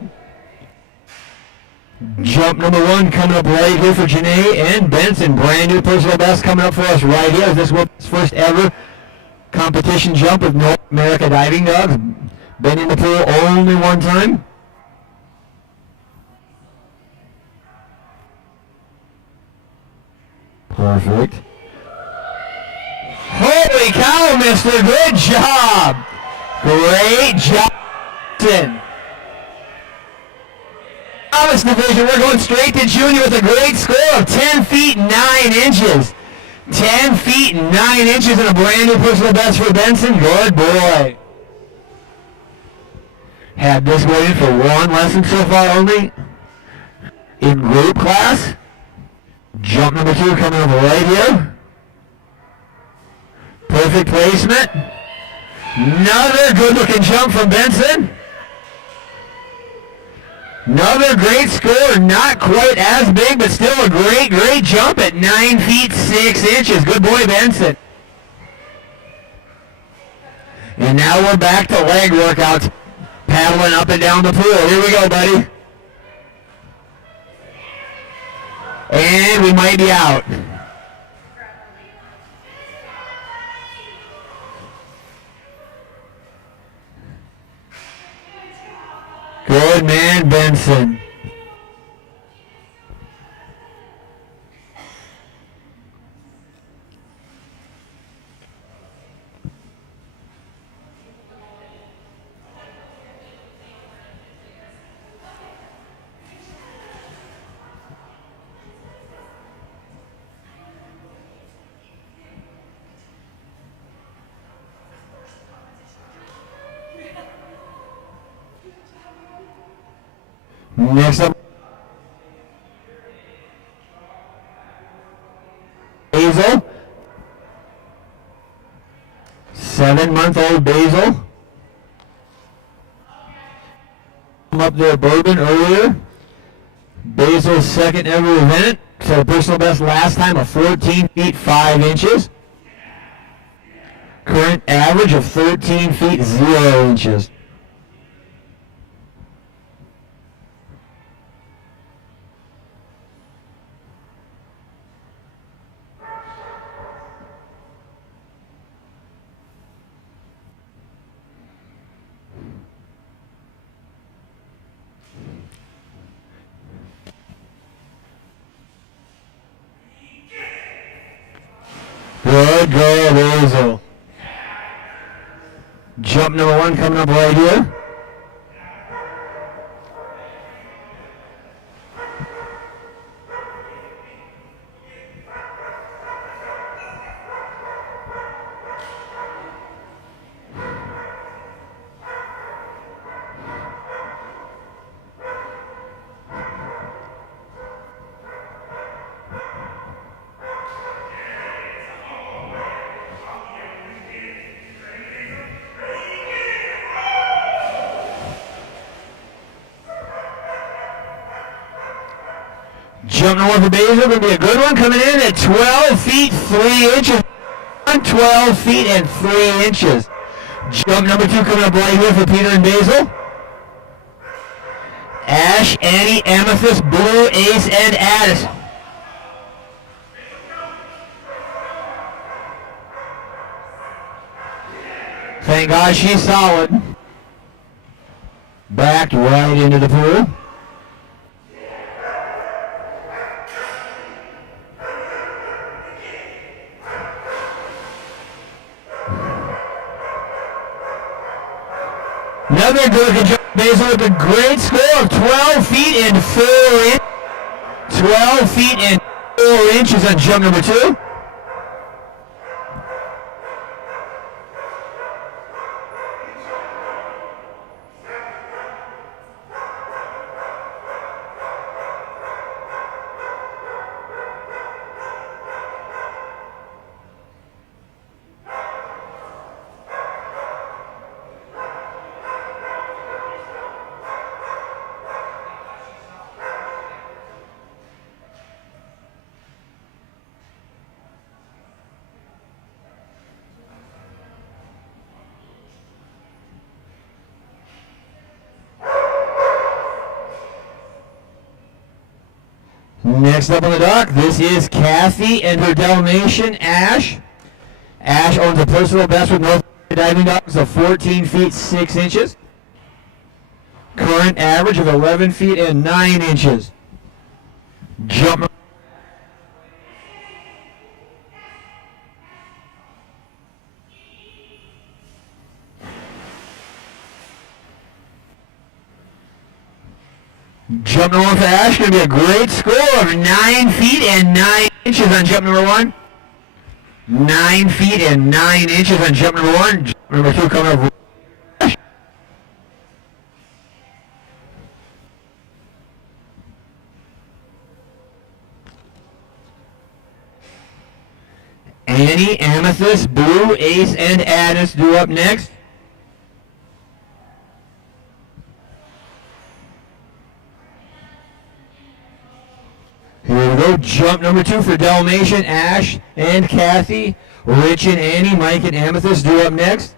Jump number 1 coming up right here for Janae and Benson. Brand new personal best coming up for us right here. This was his first ever competition jump with North America Diving Dogs. Been in the pool only one time. Perfect. Holy cow, mister. Good job. Great job. Novice division, we're going straight to junior with a great score of 10 feet 9 inches. 10 feet 9 inches and a brand new personal best for Benson. Good boy. Had this boy in for one lesson so far only. In group class. Jump number 2 coming up right here. Perfect placement. Another good looking jump from Benson. Another great score, not quite as big, but still a great jump at 9 feet 6 inches. Good boy, Benson. And now we're back to leg workouts, paddling up and down the pool. Here we go, buddy. And we might be out. Good man, Benson. Next up, Basil. 7-month-old Basil. Up there, Bourbon earlier. Basil's second ever event. Set a personal best last time of 14 feet 5 inches. Current average of 13 feet 0 inches. Good girl, Basil. Jump number 1 coming up right here. Jump number 1 for Basil, going to be a good one, coming in at 12 feet 3 inches. 12 feet and 3 inches. Jump number 2 coming up right here for Peter and Basil. Ash, Annie, Amethyst, Blue, Ace, and Addison. Thank God she's solid. Backed right into the pool. Another good jump, Basil, with a great score of 12 feet and 4 inches. 12 feet and 4 inches on jump number 2. Next up on the dock, this is Kathy and her Dalmatian, Ash. Ash owns a personal best with North Diving Dogs of 14 feet 6 inches. Current average of 11 feet and 9 inches. Jump. Jump number one for Ash, going to be a great score of 9 feet and 9 inches on jump number 1. 9 feet and 9 inches on jump number 1. Jump number 2 coming up. Annie, Amethyst, Blue, Ace, and Addis due up next. Here we go. Jump number 2 for Dalmatian, Ash, and Kathy. Rich and Annie, Mike, and Amethyst due up next.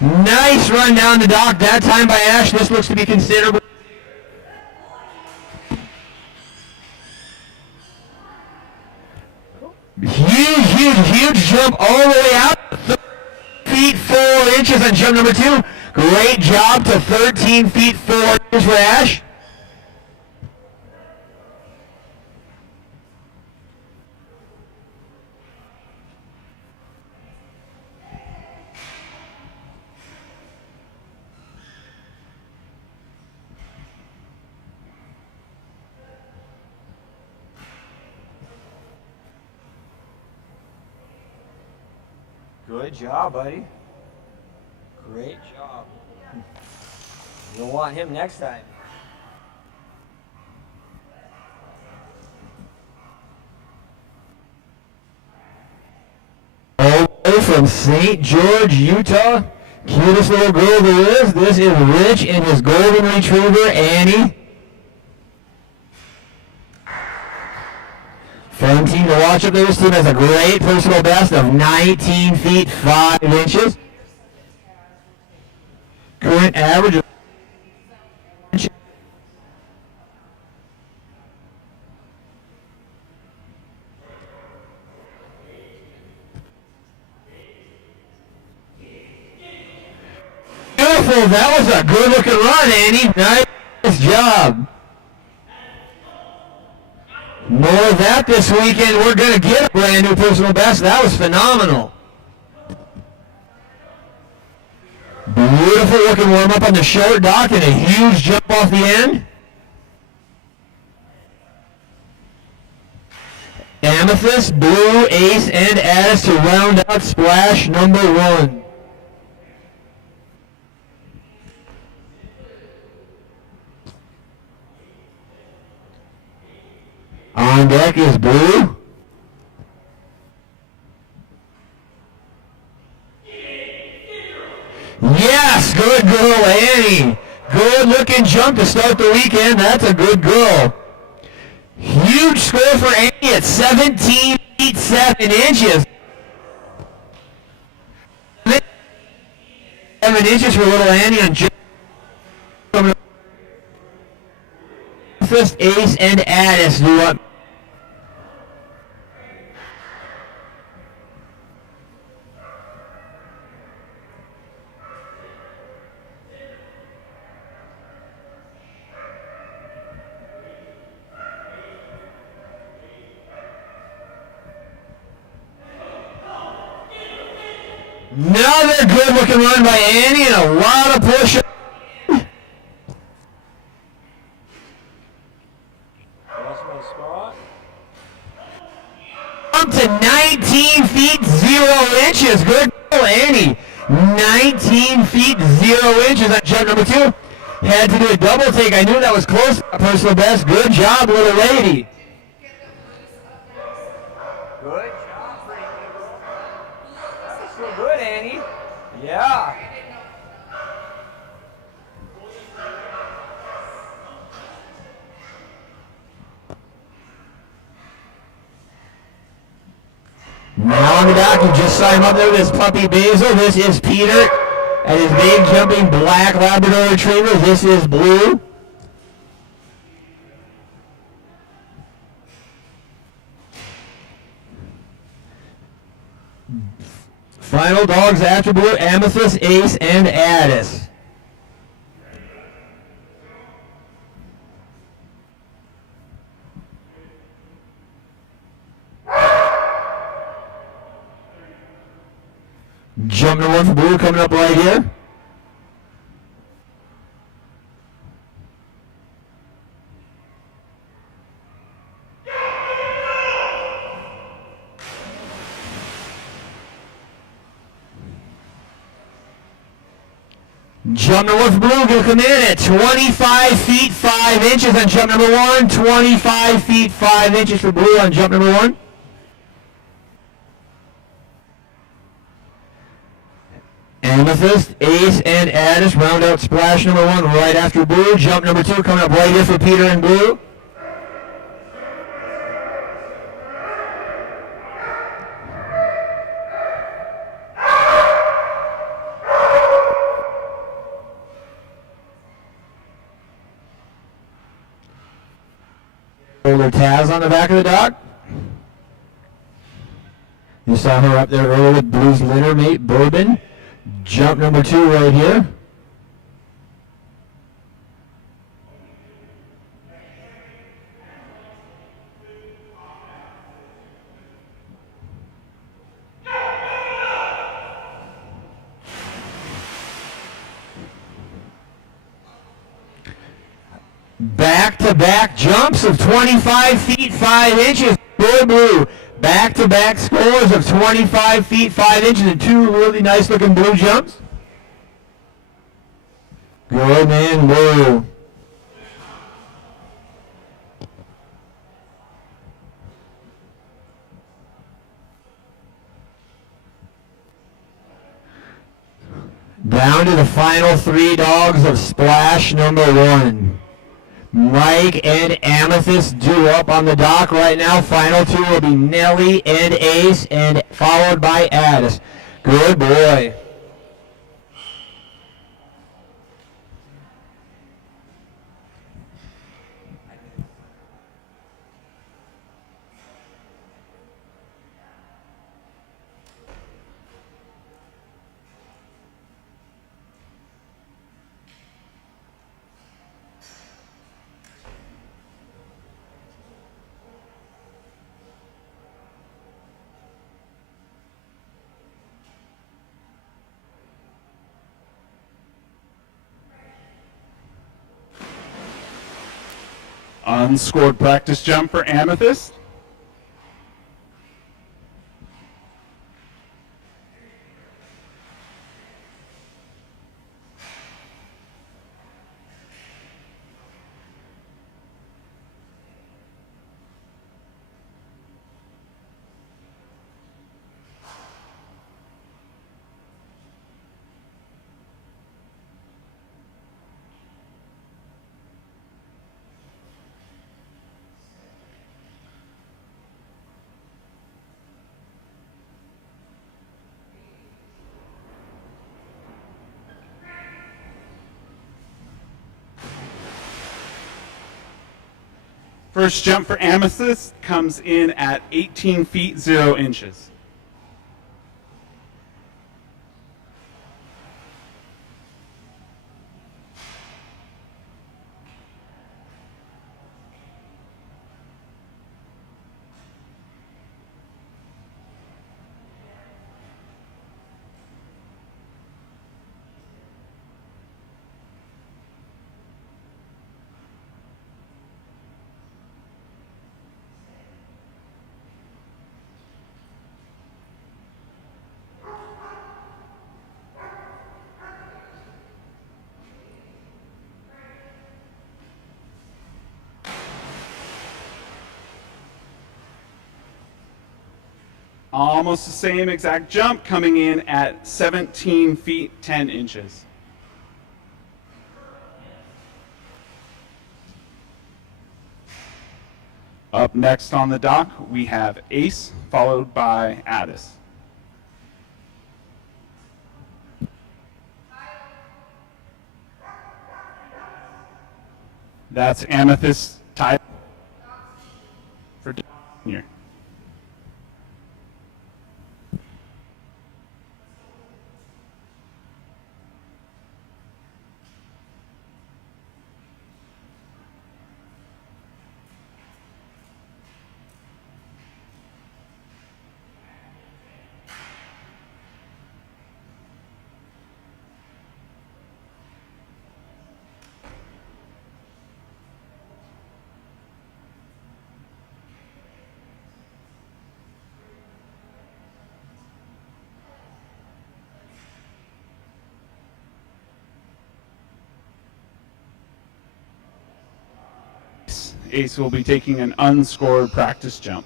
Nice run down the dock, that time by Ash. This looks to be considerable. Huge jump all the way out. 13 feet 4 inches on jump number 2. Great job to 13 feet 4 inches for Ash. Good job, buddy. Great job. You'll want him next time. All the way from St. George, Utah. Cutest little girl there is. This is Rich and his golden retriever, Annie. Fun team to watch up there. This team has a great personal best of 19 feet 5 inches. Current average of beautiful. That was a good looking run, Annie. Nice job. More of that this weekend. We're going to get a brand new personal best. That was phenomenal. Beautiful looking warm up on the short dock and a huge jump off the end. Amethyst, Blue, Ace, and Addis to round out splash number 1. On deck is Blue. Yes, good girl, Annie. Good looking jump to start the weekend. That's a good girl. Huge score for Annie at 17 feet 7 inches. 7 inches for little Annie on jump. Ace, and Addis do up. Another good looking run by Annie and a lot of push. Up to 19 feet 0 inches. Good girl, Annie. 19 feet 0 inches on jump number 2. Had to do a double take. I knew that was close to personal best. Good job, little lady. Good job, that's so good, Annie. Yeah. Now on the dock, you just saw him up there with his puppy Basil. This is Peter and his big jumping black Labrador Retriever. This is Blue. Final dogs after Blue, Amethyst, Ace, and Addis. Jump number 1 for Blue coming up right here. Jump number 1 for Blue going to come in at 25 feet 5 inches on jump number 1. 25 feet 5 inches for Blue on jump number 1. Amethyst, Ace, and Addis round out splash number 1 right after Blue. Jump number 2 coming up right here for Peter and Blue. Older Taz on the back of the dock. You saw her up there earlier with Blue's litter mate, Bourbon. Jump number 2 right here. Back-to-back jumps of 25 feet 5 inches. Blue. Back-to-back scores of 25 feet 5 inches and 2 really nice looking Blue jumps. Good man, Blue. Down to the final 3 dogs of splash number 1. Mike and Amethyst due up on the dock right now. Final 2 will be Nelly and Ace, and followed by Addis. Good boy. Unscored practice jump for Amethyst. First jump for Amethyst comes in at 18 feet 0 inches. Almost the same exact jump, coming in at 17 feet 10 inches. Up next on the dock, we have Ace, followed by Addis. That's Amethyst title for Junior. Ace will be taking an unscored practice jump.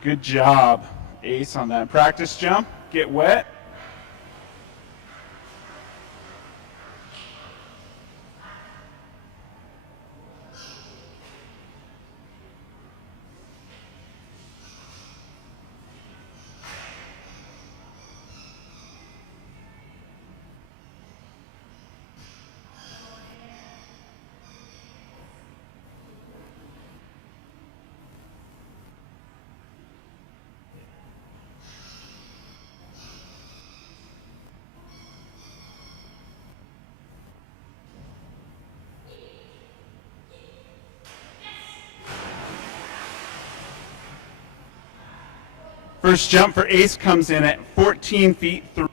Good job, Ace, on that practice jump. Get wet. First jump for Ace comes in at 14 feet 3.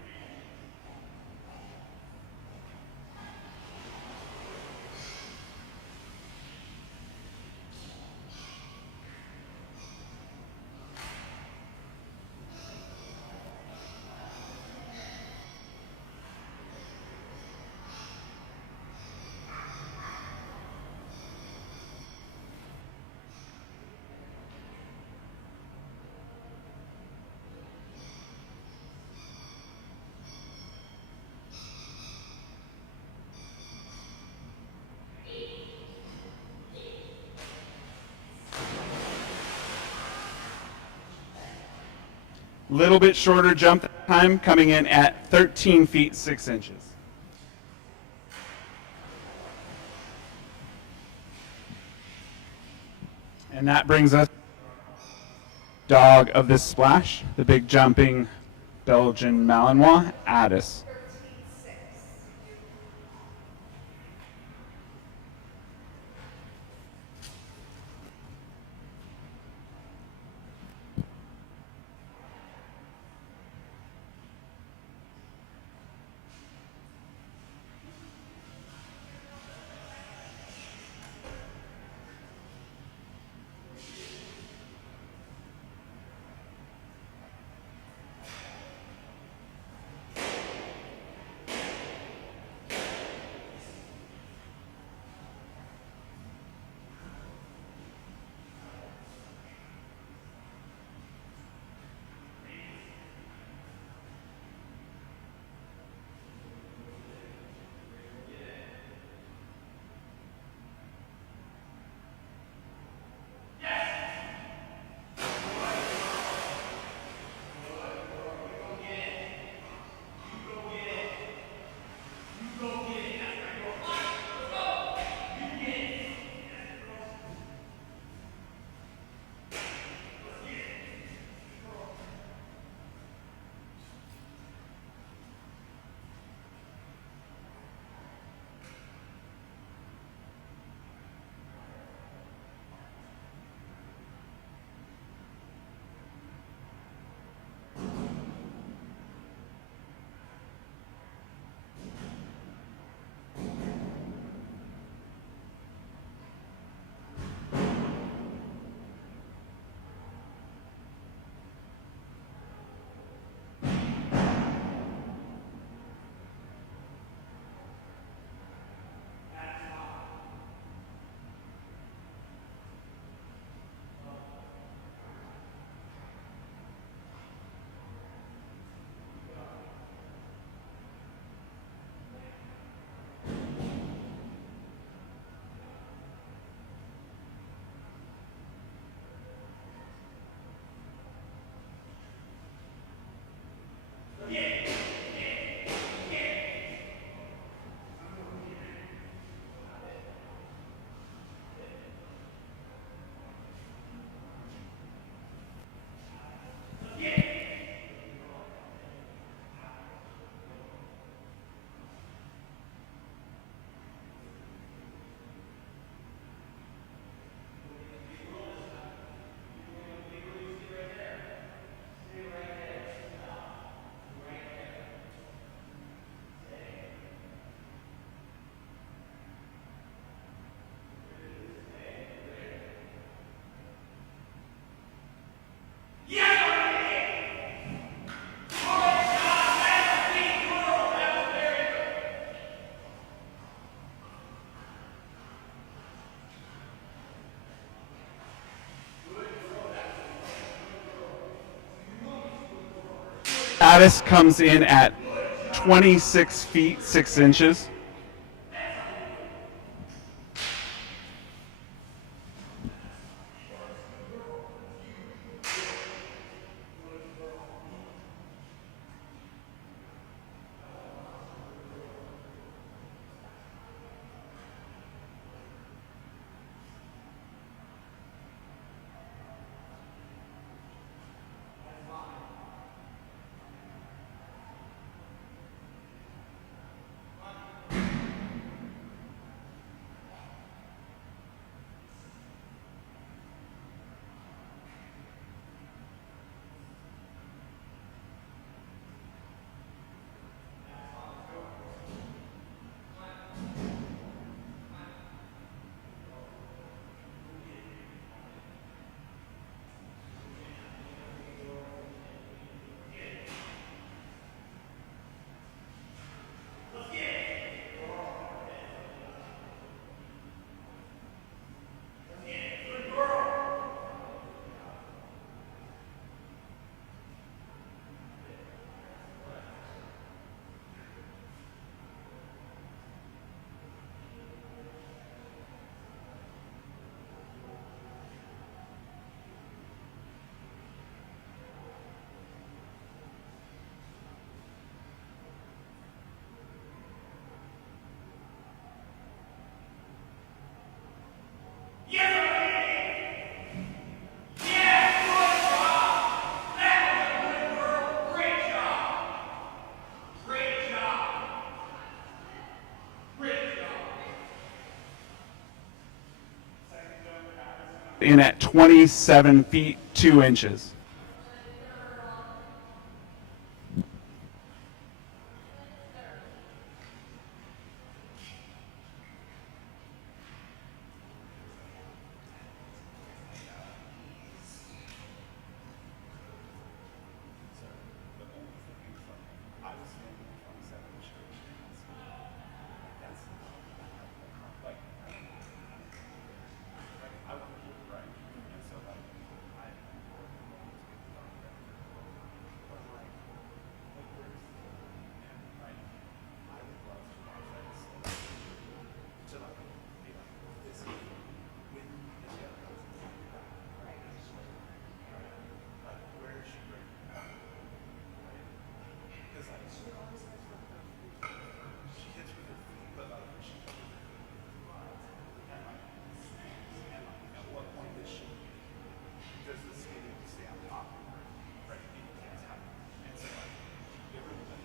Little bit shorter jump time, coming in at 13 feet 6 inches. And that brings us dog of this splash, the big jumping Belgian Malinois, Addis. Addis comes in at 26 feet 6 inches. In at 27 feet 2 inches.